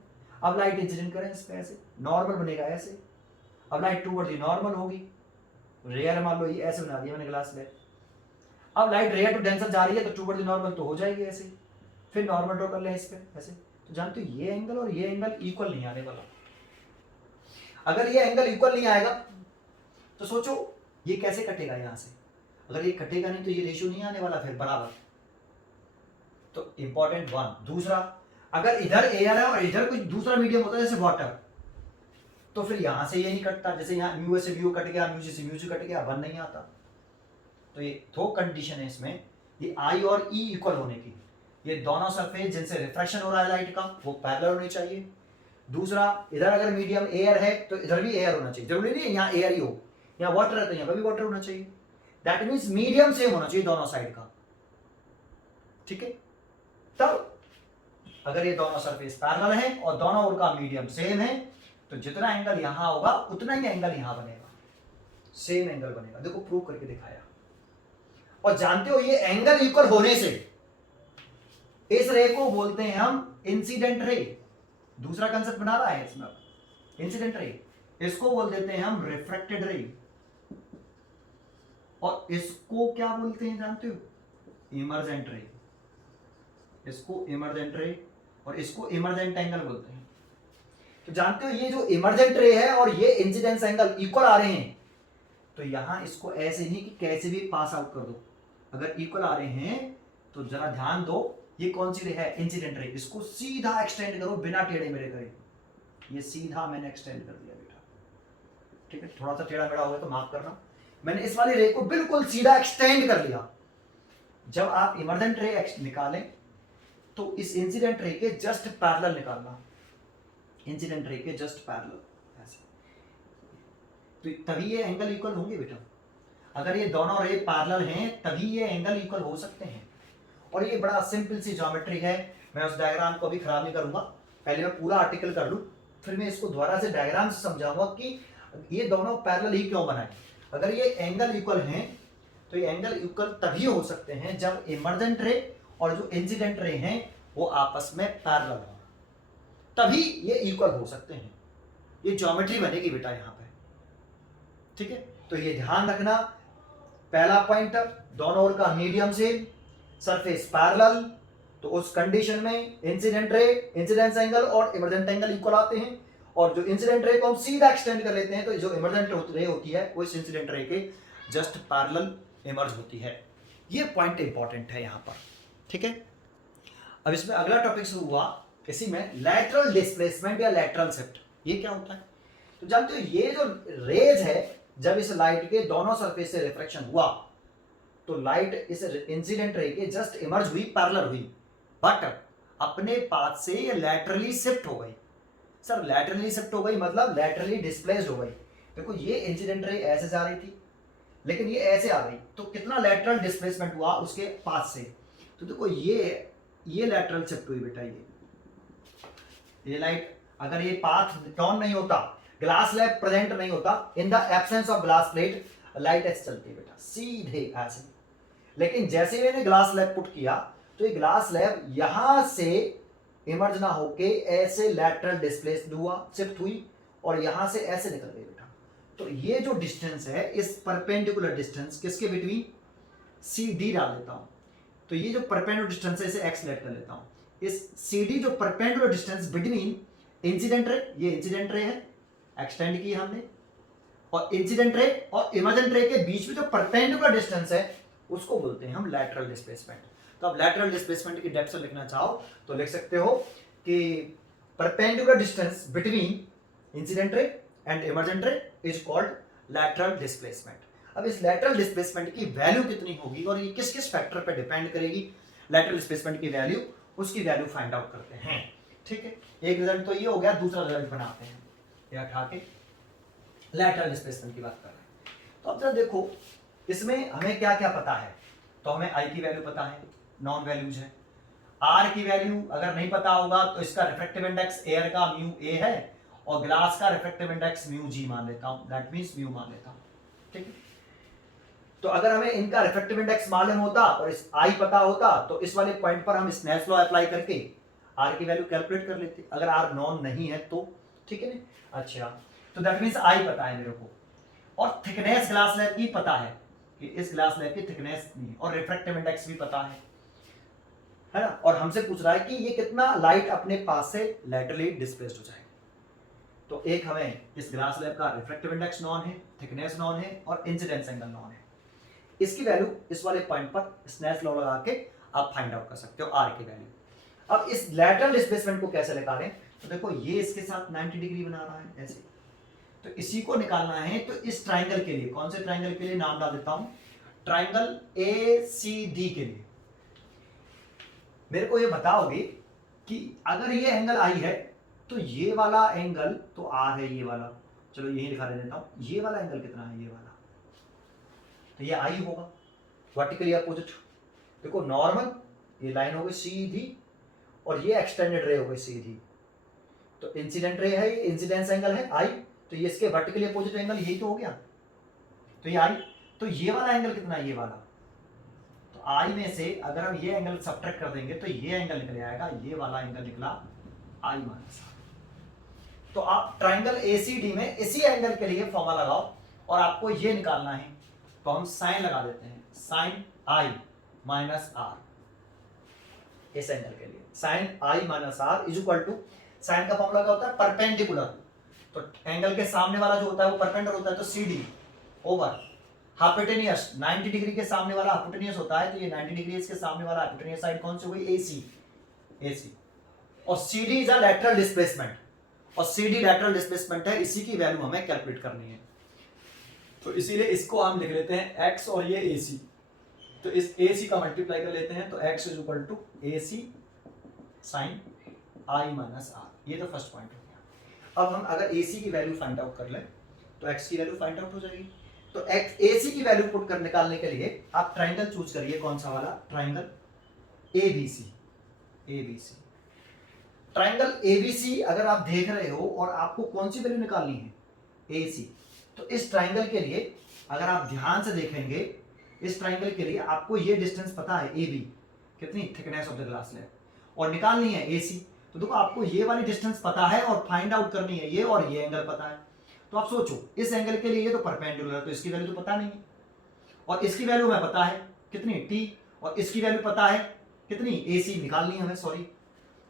अब लाइट इंसिडेंट करें इस पे, ऐसे नॉर्मल बनेगा ऐसे, अब लाइट टूवर्ड दी नॉर्मल होगी, रेयर मान लो ये ऐसे बना दिया मैंने ग्लास स्लैब। अब लाइट रेयर टू डेंसर जा रही है तो टूवर्ड दी नॉर्मल तो हो जाएगी ऐसे, फिर नॉर्मल ड्रॉ कर ले इस पे ऐसे। तो जानते हो ये एंगल और ये एंगल इक्वल नहीं आने वाला। अगर ये एंगल इक्वल नहीं आएगा तो सोचो ये कैसे कटेगा यहां से, अगर ये कटेगा नहीं तो ये रेशियो नहीं आने वाला फिर बराबर। तो इंपॉर्टेंट वन। दूसरा, अगर इधर एयर है और इधर कोई दूसरा मीडियम होता है जैसे वाटर, तो फिर यहां से ये नहीं कटता, जैसे यहाँ म्यू से म्यू कट गया, म्यू से म्यू कट गया, वन नहीं आता। तो ये दो कंडीशन है इसमें, ये आई और ई इक्वल होने की। ये दोनों सरफेस जिनसे रिफ्रैक्शन हो रहा है लाइट का वो पैरेलल होनी चाहिए। दूसरा, इधर अगर मीडियम एयर है तो इधर भी एयर होना चाहिए, जरूरी नहीं है यहाँ एयर ही हो, यहाँ वाटर है तो यहाँ पर भी वाटर होना चाहिए। दैट मीन्स मीडियम सेम होना चाहिए दोनों साइड का, ठीक है। तब अगर ये दोनों सरफेस पैरेलल है और दोनों ओर का मीडियम सेम है तो जितना एंगल यहां होगा उतना ही एंगल यहां बनेगा, सेम एंगल बनेगा। देखो प्रूव करके दिखाया। और जानते हो ये एंगल इक्वल होने से इस रे को बोलते हैं हम इंसिडेंट रे। दूसरा कंसेप्ट बना रहा है इसमें इंसिडेंट रे, इसको बोल देते हैं हम रिफ्रैक्टेड रे, और इसको क्या बोलते हैं जानते हो, इमर्जेंट रे। इसको इमर्जेंट रे और इसको इमर्जेंट एंगल बोलते हैं। तो जानते हो ये जो इमर्जेंट रे है और ये इंसिडेंस एंगल इक्वल आ रहे हैं, तो यहां इसको ऐसे नहीं कि कैसे भी पास आउट कर दो। अगर इक्वल आ रहे हैं तो जरा ध्यान दो, ये कौन सी रे है, इंसिडेंट रे। इसको सीधा एक्सटेंड करो बिना टेढ़े मेढ़े करे। ये सीधा मैंने एक्सटेंड कर दिया बेटा, ठीक है। थोड़ा सा टेढ़ा मेढ़ा हो गया तो माफ करना। मैंने इस वाली रे को बिल्कुल सीधा एक्सटेंड कर लिया। जब आप इमर्जेंट रे निकालें तो इस इंसिडेंट रे के जस्ट पैरेलल निकालना, इंसिडेंट रे के जस्ट पैरेलल ऐसे, तो तभी ये एंगल इक्वल होंगे बेटा। अगर ये दोनों रे पैरेलल हैं तभी ये एंगल इक्वल हो सकते हैं। और ये बड़ा सिंपल सी ज्योमेट्री है, मैं उस डायग्राम को भी खराब नहीं करूंगा, पहले मैं पूरा आर्टिकल कर लूं, फिर मैं इसको दोबारा से डायग्राम से समझाऊंगा कि ये दोनों पैरेलल ही क्यों बनाए। अगर ये एंगल इक्वल हैं तो ये एंगल इक्वल तभी हो सकते हैं जब इमर्जेंट रे और जो इंसिडेंट रे हैं वो आपस में पैरेलल हो, तभी ये इक्वल हो सकते हैं। ये ज्योमेट्री बनेगी बेटा यहाँ पे, ठीक है। तो ये ध्यान रखना, पहला पॉइंट, दोनों ओर का मीडियम सेम, सरफेस पैरेलल, तो उस कंडीशन में इंसिडेंट रे, इंसिडेंस एंगल और इमर्जेंट एंगल इक्वल आते हैं। और जो इंसिडेंट रे को हम सीधा एक्सटेंड कर लेते हैं तो जो इमर्जेंट रे होती है वो इस इंसिडेंट रे के जस्ट पैरेलल इमर्ज होती है। ये पॉइंट इंपॉर्टेंट है यहाँ पर, ठीक है। अब इसमें अगला टॉपिक शुरू हुआ इसी में, लैटरल डिस्प्लेसमेंट या लैटरल शिफ्ट। ये क्या होता है, तो जानते हो ये जो रेज है जब इस लाइट के दोनों सरफेस से रिफ्रैक्शन हुआ तो लाइट इस इंसिडेंट रे के जस्ट इमर्ज हुई, पैरेलल हुई, बट अपने पाथ से ये लैटरली शिफ्ट हो गई। सर लैटरली शिफ्ट हो गई मतलब लैटरली डिस्प्लेस्ड हो गई। देखो ये इंसिडेंट रे ऐसे जा रही थी लेकिन ये ऐसे आ गई, तो कितना लैटरल डिस्प्लेसमेंट हुआ उसके पाथ से। तो देखो ये लैटरल शिफ्ट हुई बेटा। ये लाइट अगर ये पाथ टर्न नहीं होता, ग्लास स्लैब प्रेजेंट नहीं होता, in the absence of glass plate light ऐसे चलती है बेटा सीधे ऐसे। लेकिन जैसे मैंने ग्लास स्लैब पुट किया तो ये ग्लास स्लैब यहां से इमर्ज ना होके ऐसे लैटरल डिस्प्लेस्ड हुआ, शिफ्ट हुई और यहां से ऐसे निकल गई बेटा। तो ये जो डिस्टेंस है, इस परपेंडिकुलर डिस्टेंस किसके बिटवीन, सी डी डाल देता हूं। तो ये जो परपेंडिकुलर डिस्टेंस है इसे एक्स लेट कर लेता हूं। इस सी डी जो perpendicular distance between incident ray, ये इंसिडेंट रे है, एक्सटेंड की हमने, और इंसिडेंट रे और इमर्जेंट रे के बीच में जो परपेंडिकुलर डिस्टेंस है उसको बोलते हैं हम लैटरल डिस्प्लेसमेंट। तो अब लैटरल डिस्प्लेसमेंट की डेप्थ से लिखना चाहो तो लिख सकते हो कि perpendicular distance between incident ray and emergent रे इज कॉल्ड लैटरल डिस्प्लेसमेंट। अब इस लैटरल डिस्प्लेसमेंट की वैल्यू कितनी होगी और ये किस किस फैक्टर पे डिपेंड करेगी लैटरल डिस्प्लेसमेंट की वैल्यू, उसकी वैल्यू फाइंड आउट करते हैं, ठीक है। एक रिजल्ट तो ये हो गया, दूसरा रिजल्ट बनाते हैं या उठा के लैटरल डिस्प्लेसमेंट की बात कर रहे हैं। तो अब जरा देखो इसमें हमें क्या क्या पता है। तो हमें आई की वैल्यू पता है, नॉन वैल्यूज है। आर की वैल्यू अगर नहीं पता होगा तो इसका रिफ्रैक्टिव इंडेक्स एयर का म्यू ए है और ग्लास का रिफ्रैक्टिव इंडेक्स म्यू जी मान लेता हूं, दैट मींस म्यू मान लेता हूं, ठीक है। तो अगर हमें इनका रिफ्रैक्टिव इंडेक्स मालूम होता और इस आई पता होता तो इस वाले पॉइंट पर हम स्नेल्स लॉ अप्लाई करके आर की वैल्यू कैलकुलेट कर लेते, अगर आर नॉन नहीं है तो, ठीक है ना। अच्छा तो दैट मीन्स आई पता है मेरे को, और थिकनेस ग्लास स्लैब की पता है कि इस ग्लास स्लैब की थिकनेस कितनी है, और रिफ्रैक्टिव इंडेक्स भी पता है ना। और हमसे पूछ रहा है कि ये कितना लाइट अपने पास से लैटरली डिस्प्लेस्ड हो जाएगा। तो एक हमें इस ग्लास स्लैब का रिफ्रैक्टिव इंडेक्स नॉन है, थिकनेस नॉन है, और इंसिडेंस एंगल नॉन है। इसकी वैल्यू इस वाले पॉइंट पर स्नेल्स लॉ लगा के आप फाइंड आउट कर सकते हो आर की वैल्यू। अब इस लैटरल डिस्प्लेसमेंट को कैसे निकालें, तो देखो ये इसके साथ 90 डिग्री बना रहा है ऐसे, तो इसी को निकालना है। तो इस ट्राइंगल के लिए, कौन से ट्राइंगल के लिए, नाम डाल देता हूं ट्राइंगल ACD के लिए, मेरे को ये बताओगे कि अगर ये एंगल आई है तो ये वाला एंगल तो आर है, ये वाला चलो यही लिखा देता हूं, ये वाला एंगल कितना है, ये वाला, तो ये आई होगा वर्टिकली अपोजिट। देखो नॉर्मल ये लाइन हो गई सीधी, और ये एक्सटेंडेड रे हो गई सीधी, तो इंसिडेंट रे है, ये इंसिडेंस एंगल है आई, तो ये इसके वर्टिकली अपोजिट एंगल यही तो हो गया, तो ये आई। तो ये वाला एंगल कितना है, ये वाला, तो आई में से अगर हम ये एंगल सब्ट्रैक्ट कर देंगे तो ये एंगल निकल आएगा, ये वाला एंगल निकला आई माइनस आर। तो आप ट्राइंगल ACD में इसी एंगल के लिए फॉर्मूला लगाओ, और आपको ये निकालना है, तो हम साइन लगा देते हैं, साइन आई माइनस आर इस एंगल के लिए, sine I minus r is equal to, sine का फॉर्मूला क्या होता है, परपेंडिकुलर, तो एंगल के सामने वाला जो होता है वो परपेंडिकुलर होता है, तो CD ओवर हाइपोटेनियस, 90 डिग्री के सामने वाला हाइपोटेनियस होता है, तो ये 90 डिग्री इसके सामने वाला हाइपोटेनियस साइड कौन सी हो गई, AC, और CD is a lateral displacement, और CD लैटरल डिस्प्लेसमेंट है, इसी की वैल्यू हमें कैलकुलेट करनी है। तो इसीलिए इसको हम लिख लेते हैं x, और ये AC, तो इस AC का मल्टीप्लाई कर लेते हैं, तो x is equal to AC sine I minus r, ये तो फर्स्ट पॉइंट हो गया। अब हम अगर AC की वैल्यू फाइंड आउट कर लें तो x की वैल्यू फाइंड आउट हो जाएगी। तो AC की वैल्यू पुट कर निकालने के लिए आप ट्राइंगल चूज करिए, कौन सा वाला, ट्राइंगल ABC। ट्राइंगल ABC अगर आप देख रहे हो और आपको कौन सी वैल्यू निकालनी है, AC, तो इस ट्राइंगल के लिए अगर आप ध्यान से देखेंगे, इस ट्राइंगल के लिए आपको ये डिस्टेंस पता है AB कितनी, thickness of the glass slab, और निकालनी है AC। तो देखो आपको ये वाली डिस्टेंस पता है और फाइंड आउट करनी है ये, और ये एंगल पता है। तो आप सोचो इस एंगल के लिए ये तो परपेंडिकुलर है, तो इसकी वैल्यू तो पता नहीं है, और इसकी वैल्यू हमें पता है कितनी, T, और इसकी वैल्यू पता है कितनी, AC निकालनी है हमें, सॉरी।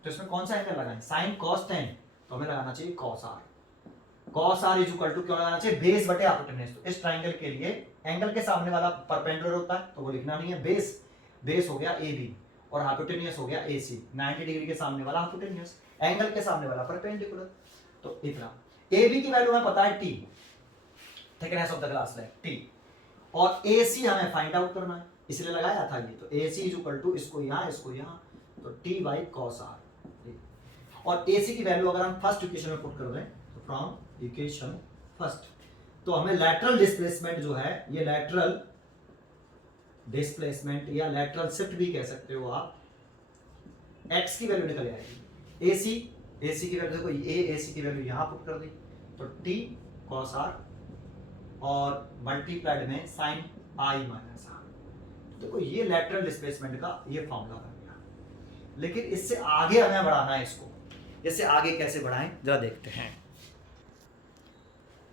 तो इसमें कौन सा एंगल लगाएं, साइन कॉस टेन, तो हमें लगाना चाहिए cos r. Cos are is equal to क्यों लगाना चाहिए, बेस बटे हाइपोटेन्यूज। तो इस ट्राइंगल के लिए एंगल के सामने वाला परपेंडिकुलर होता है, तो वो लिखना नहीं है, बेस हो गया AB, और हाइपोटेन्यूज हो गया AC, 90 डिग्री के सामने वाला हाइपोटेन्यूज, एंगल के सामने वाला परपेंडिकुलर। तो इतना AB की वैल्यू हमें पता है T, thickness of the glass slab T, और AC हमें फाइंड आउट करना है, इसलिए लगाया था ये। तो AC इज इक्वल टू, इसको यहाँ, तो T बाई कॉस आर, और AC की वैल्यू अगर हम फर्स्ट इक्वेशन में पुट कर दें, तो फ्रॉम इक्वेशन फर्स्ट, तो हमें लैटरल डिस्प्लेसमेंट जो है, ये लैटरल डिस्प्लेसमेंट या लैटरल शिफ्ट भी कह सकते हो आप, x की वैल्यू निकल आएगी। AC की वैल्यू देखो, ये AC की वैल्यू यहां पुट कर दी, तो T cos r और मल्टीप्लाइड में sin I माइनस r। देखो ये लैटरल डिस्प्लेसमेंट का ये फॉर्मूला बन गया, लेकिन इससे आगे हमें बढ़ाना है इसको। इससे आगे कैसे बढ़ाएं जरा देखते हैं,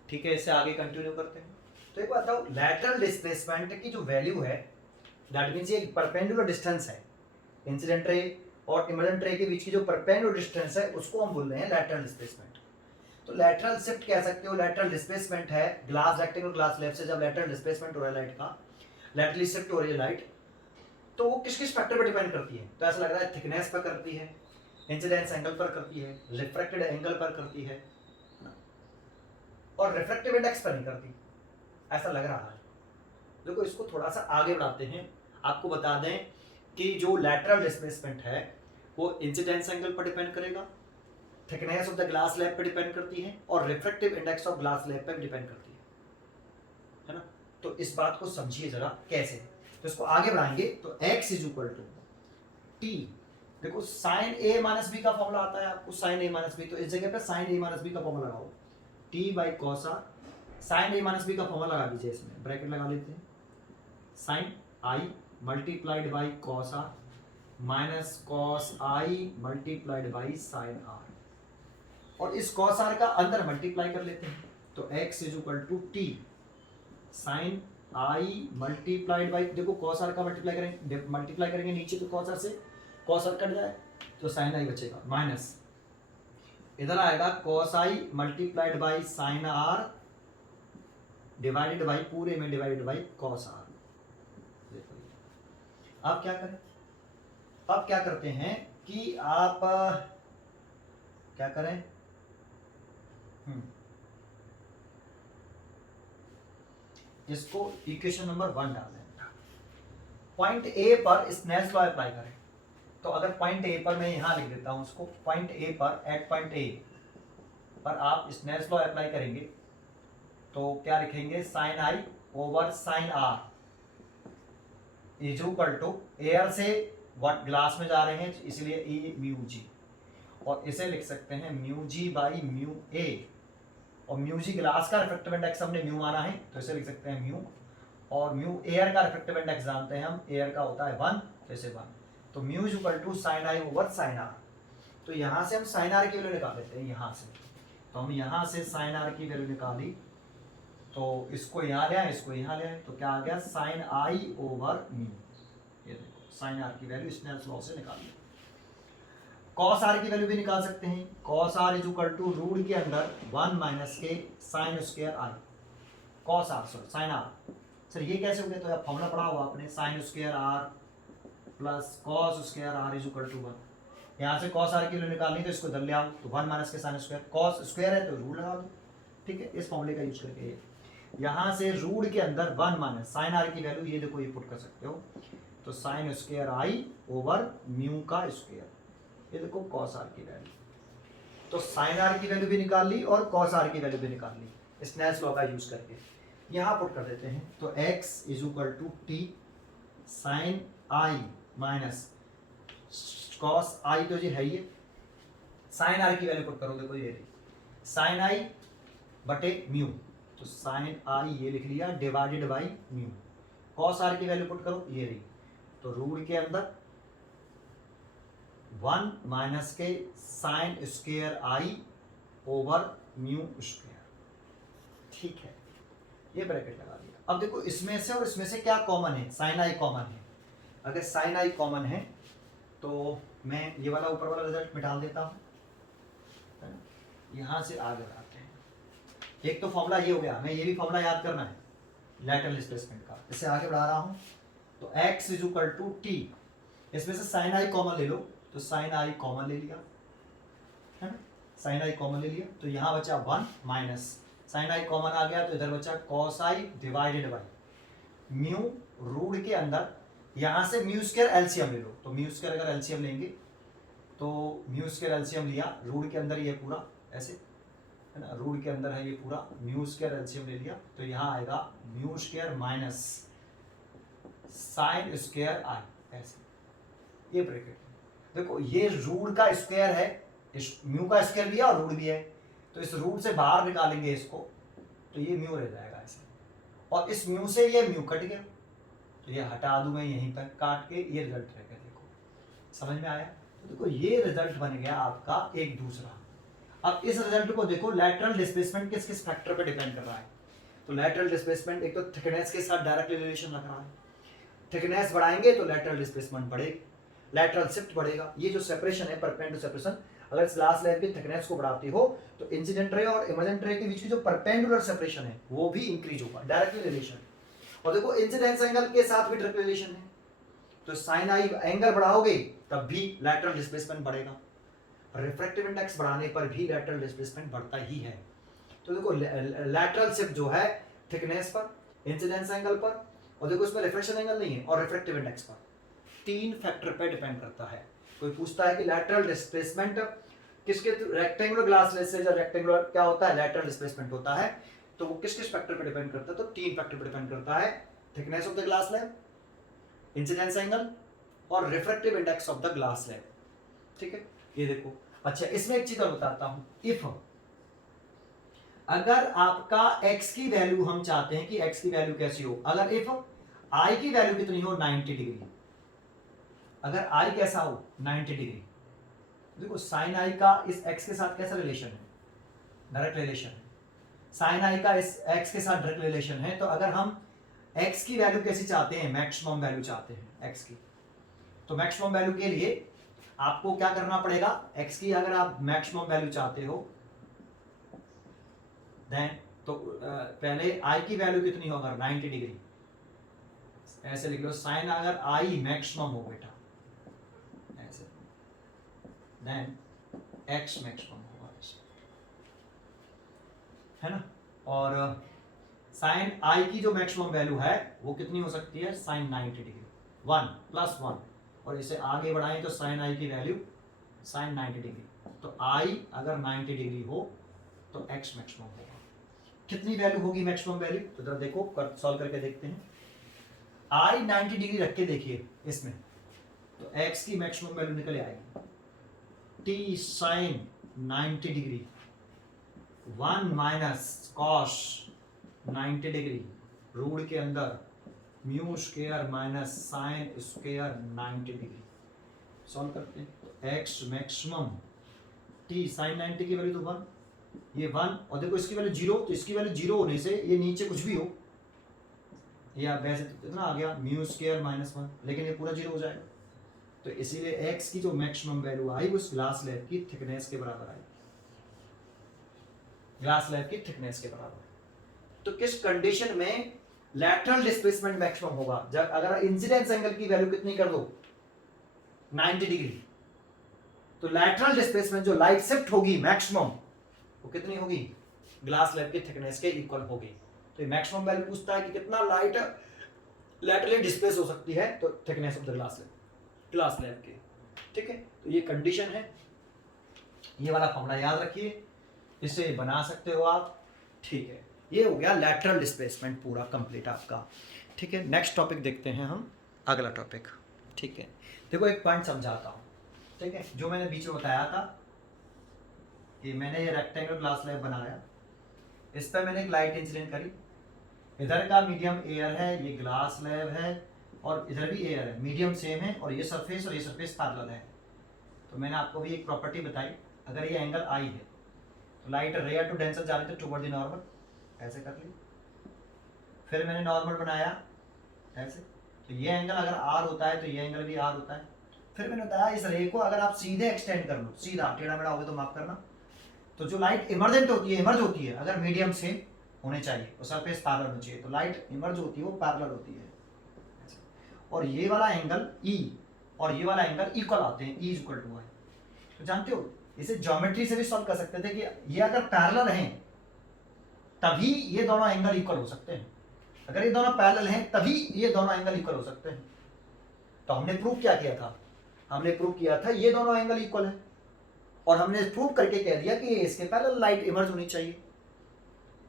ठीक है, इससे आगे कंटिन्यू करते हैं। तो एक बात बताओ, लैटरल डिस्प्लेसमेंट की जो वैल्यू है, दैट मींस ये परपेंडिकुलर डिस्टेंस है, इंसिडेंट रे और इमर्जेंट रे के बीच की जो परपेंडिकुलर डिस्टेंस है उसको हम बोल रहे हैं लैटरल डिस्प्लेसमेंट। तो लैटरल शिफ्ट कह सकते हो, लैटरल डिस्प्लेसमेंट है ग्लास रेक्टेंगल ग्लास स्लैब से जब लैटरल डिस्प्लेसमेंट हो रहा है लाइट का, लैटरली शिफ्ट हो रही है लाइट, तो वो किस किस फैक्टर पर डिपेंड करती है, तो ऐसा लग रहा है थिकनेस पर करती है, इंसिडेंस एंगल पर करती है, रिफ्रैक्टेड एंगल पर करती है, और रिफ्रैक्टिव इंडेक्स पर नहीं करती, ऐसा लग रहा है। देखो इसको थोड़ा सा आगे बढ़ाते हैं, आपको बता दें कि जो लैटरल डिस्प्लेसमेंट है वो इंसिडेंस एंगल पर डिपेंड करेगा, thickness of the glass slab पे डिपेंड करती है, और refractive index of glass slab पे डिपेंड करती है ना। तो इस बात को समझिए जरा कैसे, तो इसको आगे बढ़ाएंगे, तो x is equal to T, देखो साइन A माइनस बी का फॉर्मूला आता है आपको, साइन A माइनस बी, तो इस जगह पे साइन A माइनस बी का फॉर्मूला लगाओ, T by cos R, sine A minus B का फॉर्मूला लगा दीजिए, इसमें ब्रैकेट लगा लेते हैं, sine I multiplied by cos R minus cos I multiplied by sine R, और इस कॉस आर का अंदर मल्टीप्लाई कर लेते हैं, तो x is equal to T sine I multiplied by, देखो कॉस आर का मल्टीप्लाई करेंगे नीचे तो कॉस आर से कॉस आर कट जाए तो साइन आई बचेगा, माइनस इधर आएगा cos I multiplied by sine R divided by पूरे में डिवाइडेड बाई कॉस आर। आप क्या करें, अब क्या करते हैं कि आप क्या करें, इसको इक्वेशन नंबर 1 डाल दें। पॉइंट ए पर स्नेल्स लॉ अप्लाई करें। तो अगर पॉइंट ए पर मैं यहां लिख देता हूं उसको, पॉइंट ए पर, एट पॉइंट ए पर आप स्नेल्स लॉ अप्लाई करेंगे तो क्या लिखेंगे, sine I over sine are is equal to, air से व्हाट ग्लास में जा रहे हैं इसलिए ई म्यू जी, और इसे लिख सकते हैं म्यू जी बाई म्यू ए, और म्यू जी ग्लास का रिफ्रैक्टिव इंडेक्स हमने म्यू माना है तो इसे लिख सकते हैं म्यू, और म्यू एयर का रिफ्रैक्टिव इंडेक्स जानते हैं हम, एयर का होता है 1 तो इसे 1, तो mu is equal to sine I over sine R. तो यहां से हम साइन आर की वैल्यू निकाल लेते हैं, यहां से तो हम यहां से साइन आर की वैल्यू निकाली तो इसको यहां ले आए, इसको यहां ले आए, तो क्या आ गया साइन आई ओवर म्यू, ये देखो साइन आर की वैल्यू स्नेल्स लॉ से निकाल ली। कॉस आर की वैल्यू भी निकाल सकते हैं, cos are is equal to root के अंदर 1 माइनस के sine square I, cos R sorry sine R, sir ये कैसे हो गया, तो फॉर्मूला पढ़ा हुआ आपने, sine square R plus cos square R is equal to 1। यहाँ से कॉस आर की वैल्यू निकालनी तो इसको इधर ले आओ, तो 1 माइनस के साइन स्क्वायर, कॉस स्क्वायर है तो रूट लगा दो, ठीक है, इस फॉर्मूले का यूज करके यहाँ से रूट के अंदर 1 माइनस साइन आर की वैल्यू, ये देखो ये पुट कर सकते हो, तो साइन स्क्वायर आई ओवर म्यू का स्क्वायर, ये देखो कॉस आर की वैल्यू, तो साइन आर की वैल्यू भी निकाल ली और कॉस आर की वैल्यू भी निकाल ली स्नेल्स लॉ का यूज करके, यहाँ पुट कर देते हैं, तो x is equal to T sine I minus cos I, तो ये है ये, साइन आर की वैल्यू पुट करो, देखो ये साइन आई बटे म्यू, तो साइन आई ये लिख लिया divided by mu, cos R की वैल्यू पुट करो ये रही, तो रूट के अंदर 1 माइनस के साइन स्क्वायर आई ओवर म्यू स्क्वायर, ठीक है, ये ब्रैकेट लगा दिया। अब देखो इसमें से और इसमें से क्या कॉमन है, साइन आई कॉमन है, अगर साइन आई कॉमन है तो मैं ये वाला ऊपर वाला रिजल्ट मिटा देता हूँ, यहां से आगे बढ़ाते हैं। एक तो फॉर्मूला ये हो गया, मैं ये भी फॉर्मूला याद करना है लैटरल डिस्प्लेसमेंट का, इससे आगे बढ़ा रहा हूं, तो x is equal to T, इसमें से साइन आई कॉमन ले लो, तो साइन आई कॉमन ले लिया है ना, साइन आई कॉमन ले लिया, तो यहाँ बचा 1 माइनस साइन आई कॉमन आ गया तो इधर बचा cos I divided by mu, root के अंदर यहाँ से म्यू स्क्वायर एलसीएम ले लो, तो म्यू स्क्वायर अगर एलसीएम लेंगे तो म्यू स्क्वायर एलसीएम लिया, रूट के अंदर ये पूरा ऐसे है ना, रूट के अंदर है ये पूरा, म्यू स्क्वायर एलसीएम ले लिया तो यहाँ आएगा mu square minus sine square I, ऐसे ये ब्रैकेट, देखो ये रूट का स्क्वायर है, इस म्यू का स्क्वायर भी है और रूट भी है, तो इस रूट से बाहर निकालेंगे इसको तो ये म्यू रह जाएगा ऐसे, और इस म्यू से ये म्यू कट गया तो ये हटा दूं मैं यहीं पर काट के, ये रिजल्ट रहेगा, देखो समझ में आया, तो देखो ये रिजल्ट बन गया आपका एक दूसरा। अब इस रिजल्ट को देखो, लैटरल डिस्प्लेसमेंट किस किस फैक्टर पर डिपेंड कर रहा है, तो लैटरल डिस्प्लेसमेंट एक तो थिकनेस के साथ डायरेक्टली रिलेशन रख रहा है, थिकनेस बढ़ाएंगे तो लैटरल डिस्प्लेसमेंट बढ़ेगी, लैटरल शिफ्ट बढ़ेगा, ये जो सेपरेशन है परपेंडिकुलर सेपरेशन, अगर इस ग्लास स्लैब की थिकनेस को बढ़ाती हो तो इंसिडेंट रे और इमर्जेंट रे के बीच की जो परपेंडिकुलर सेपरेशन है वो भी इंक्रीज होगा, डायरेक्टली रिलेशन, और देखो इंसिडेंस एंगल के साथ भी डायरेक्ट रिलेशन है, तो साइन आई एंगल बढ़ाओगे तब भी लैटरल डिस्प्लेसमेंट बढ़ेगा, रिफ्रैक्टिव इंडेक्स बढ़ाने पर भी लैटरल डिस्प्लेसमेंट बढ़ता ही है, तो देखो लैटरल शिफ्ट जो है थिकनेस पर, इंसिडेंस एंगल पर, और देखो इसमें रिफ्लेक्शन एंगल नहीं है, और रिफ्रैक्टिव इंडेक्स पर, 3 फैक्टर पर डिपेंड करता है। कोई पूछता है कि लैटरल डिस्प्लेसमेंट किसके, रेक्टेंगुलर ग्लास लेंस से जो रेक्टेंगुलर क्या होता है लैटरल डिस्प्लेसमेंट होता है, तो वो किस किस फैक्टर पर डिपेंड करता है, तो 3 फैक्टर पर डिपेंड करता है, thickness of the glass slab, incidence angle और refractive index of the glass slab, ठीक है, ये देखो। अच्छा इसमें एक चीज और बताता हूं, इफ अगर आपका x की वैल्यू हम चाहते हैं कि x की वैल्यू कैसी हो, अगर इफ i की वैल्यू कितनी हो 90 डिग्री, अगर i कैसा हो 90 डिग्री, देखो साइन i का इस x के साथ कैसा रिलेशन है, डायरेक्ट रिलेशन है, साइन आई का इस एक्स के साथ डायरेक्ट रिलेशन है, तो अगर हम एक्स की वैल्यू कैसी चाहते हैं, मैक्सिमम वैल्यू चाहते हैं एक्स की, तो मैक्सिमम वैल्यू के लिए आपको क्या करना पड़ेगा, एक्स की अगर आप मैक्सिमम वैल्यू चाहते हो देन तो पहले आई की वैल्यू कितनी होगा 90 डिग्री, ऐसे लिख लो साइन अगर आई मैक्सिमम हो बेटा ऐसे, देन एक्स मैक्सिमम होगा है ना। और साइन आई की जो मैक्सिमम वैल्यू है वो कितनी हो सकती है, साइन 90 डिग्री 1 + 1, और इसे आगे बढ़ाएं तो साइन आई की वैल्यू साइन 90 डिग्री, तो आई अगर 90 डिग्री हो तो एक्स मैक्सिमम होगा। कितनी वैल्यू होगी मैक्सिमम वैल्यू, तो जरा देखो सॉल्व करके देखते हैं। आई 90 डिग्री रख के देखिए इसमें, तो एक्स की मैक्सिमम वैल्यू निकल आएगी T sine 90 degree 1 - cos 90 degree root के अंदर mu square minus sine square 90 degree. Solve करते हैं तो एक्स मैक्सिमम टी साइन 90 की वैल्यू तो 1, ये 1, और देखो इसकी वैल्यू 0, तो इसकी वैल्यू 0 होने से ये नीचे कुछ भी हो, या वैसे तो इतना आ गया म्यू स्क्वायर -1, लेकिन ये पूरा 0 हो जाएगा, तो इसीलिए एक्स की जो मैक्सिमम वैल्यू आई उस ग्लास स्लैब की थिकनेस के बराबर आई, ग्लास स्लैब की थिकनेस के बराबर। तो किस कंडीशन में लैटरल डिस्प्लेसमेंट मैक्सिमम होगा, जब अगर इंसिडेंस एंगल की वैल्यू कितनी कर दो 90 डिग्री, तो लैटरल डिस्प्लेसमेंट जो लाइट शिफ्ट होगी मैक्सिमम वो कितनी होगी, ग्लास स्लैब की थिकनेस के इक्वल होगी। तो ये मैक्सिमम वैल्यू पूछता है कि कितना लाइट लैटरली डिस्प्लेस हो सकती है, तो thickness of the glass slab की, ठीक है। तो ये कंडीशन है, ये वाला फॉर्मूला याद रखिए, इसे बना सकते हो आप, ठीक है। ये हो गया लैटरल डिस्प्लेसमेंट पूरा कंप्लीट आपका, ठीक है। नेक्स्ट टॉपिक देखते हैं हम, अगला टॉपिक, ठीक है। देखो एक पॉइंट समझाता हूँ, ठीक है, जो मैंने बीच में बताया था कि मैंने ये रेक्टेंगल ग्लास स्लैब बनाया, इस पर मैंने एक लाइट इंसिडेंट करी, इधर का मीडियम एयर है, ये ग्लास स्लैब है, और इधर भी एयर है, मीडियम सेम है, और ये सरफेस पैरेलल है। तो मैंने आपको भी एक प्रॉपर्टी बताई, अगर ये एंगल आई है तो लाइट रेयर टू डेंसर जा रही थी टुवर्ड द नॉर्मल, ऐसे कर ली, फिर मैंने नॉर्मल बनाया ऐसे, तो ये एंगल अगर आर होता है तो ये एंगल भी आर होता है। फिर मैंने बताया इस रे को अगर आप सीधे एक्सटेंड कर लो, सीधा टेढ़ा मेढ़ा हो गया तो माफ करना, तो जो लाइट इमर्जेंट होती है, इमर्ज होती है, अगर मीडियम से होने चाहिए और सरफेस पैरेलल होनी चाहिए, तो लाइट इमर्ज होती है वो पैरेलल होती है, और ये वाला एंगल ई और ये वाला एंगल इक्वल आते हैं, ई इक्वल टू वाई। तो जानते हो इसे ज्योमेट्री से भी सॉल्व कर सकते थे कि ये अगर पैरेलल हैं तभी ये दोनों एंगल इक्वल हो सकते हैं, अगर ये दोनों पैरेलल हैं तभी ये दोनों एंगल इक्वल हो सकते हैं। तो हमने प्रूव क्या किया था, हमने प्रूव किया था ये दोनों एंगल इक्वल है, और हमने प्रूव करके कह दिया कि इसके पैरेलल लाइट इमर्ज होनी चाहिए।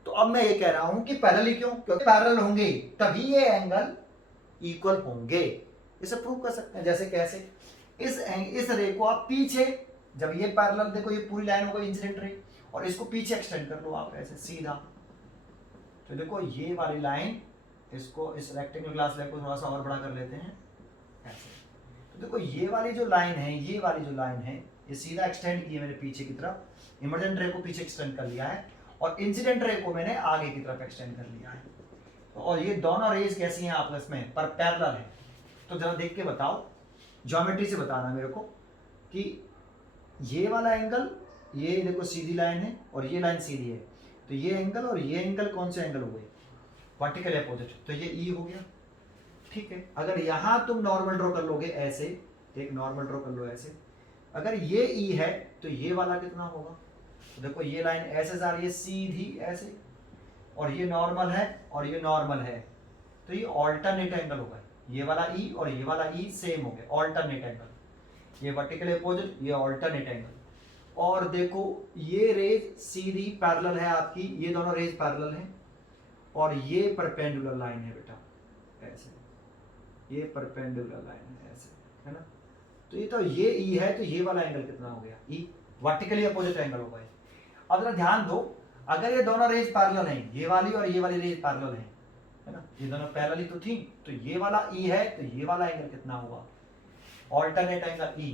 तो अब मैं ये कह रहा हूं कि पैरेलल ही क्यों, क्योंकि पैरेलल होंगे तभी ये एंगल इक्वल होंगे, इसे प्रूव कर सकते हैं। जैसे कैसे, इस रे को आप पीछे, जब ये पैरेलल, देखो ये पूरी लाइन हो गई इंसिडेंट रे, और इसको पीछे एक्सटेंड कर लो आप ऐसे सीधा, तो देखो ये वाली लाइन, इसको इस रेक्टेंगल ग्लास स्लैब को थोड़ा सा और बड़ा कर लेते हैं ऐसे, तो देखो ये वाली जो लाइन है, ये वाली जो लाइन है, ये सीधा एक्सटेंड की है मैंने पीछे की तरफ, इमर्जेंट रे को पीछे एक्सटेंड कर लिया है, और इंसिडेंट रे को मैंने आगे की तरफ एक्सटेंड कर लिया है। और ये दोनों रेज कैसी हैं आपस में, पर पैरेलल है। तो जरा देख के बताओ, ज्योमेट्री से बताना मेरे को कि ये वाला एंगल, ये देखो सीधी लाइन है और ये लाइन सीधी है, तो ये एंगल और ये एंगल कौन से एंगल हो गए, वर्टिकल अपोजिट, तो ये ई हो गया, ठीक है। अगर यहां तुम नॉर्मल ड्रॉ कर लोगे ऐसे, एक नॉर्मल ड्रॉ कर लो ऐसे, अगर ये ई है तो ये वाला कितना होगा, तो देखो ये लाइन ऐसे जा रही है सीधी ऐसे, और ये नॉर्मल है और ये नॉर्मल है, तो ये ऑल्टरनेट एंगल होगा, ये वाला ई और ये वाला ई सेम हो गया, ऑल्टरनेट एंगल, ये वर्टिकल अपोजिट, ये ऑल्टरनेट एंगल। और देखो ये रेज सीधी पैरेलल है आपकी, ये दोनों रेज पैरेलल हैं, और ये परपेंडिकुलर लाइन है बेटा ऐसे, ये परपेंडिकुलर लाइन है ऐसे, है ना। तो ये तो ये ई है, तो ये वाला एंगल कितना हो गया, ई वर्टिकली अपोजिट एंगल होगा। अब जरा ध्यान दो, अगर ये दोनों रेज पैरेलल हैं, ये वाली और ये वाली रेज पैरेलल हैं, है ना, ये दोनों पैरेलल ही तो थी, तो ये वाला ई है, तो ये वाला एंगल कितना होगा, ऑल्टरनेट एंगल ई,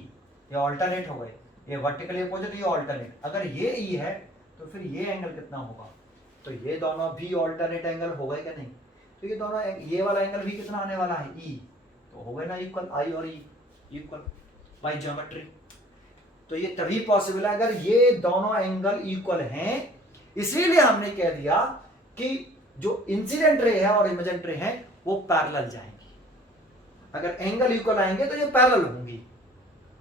ये ऑल्टरनेट हो गए, ये वर्टिकली अपोजिट, ये ऑल्टरनेट। अगर ये ई है तो फिर ये एंगल कितना होगा, तो ये दोनों भी ऑल्टरनेट एंगल हो गए क्या नहीं? तो ये दोनों ये वाला एंगल भी कितना आने वाला है ई, तो हो गए ना इक्वल, आई और ई इक्वल बाय ज्योमेट्री। तो ये तभी पॉसिबल है अगर ये दोनों एंगल इक्वल हैं। इसीलिए हमने कह दिया कि जो इंसिडेंट रे है और इमेजेंट रे है वो पैरेलल जाएंगी। अगर एंगल इक्वल आएंगे तो ये पैरेलल होंगी,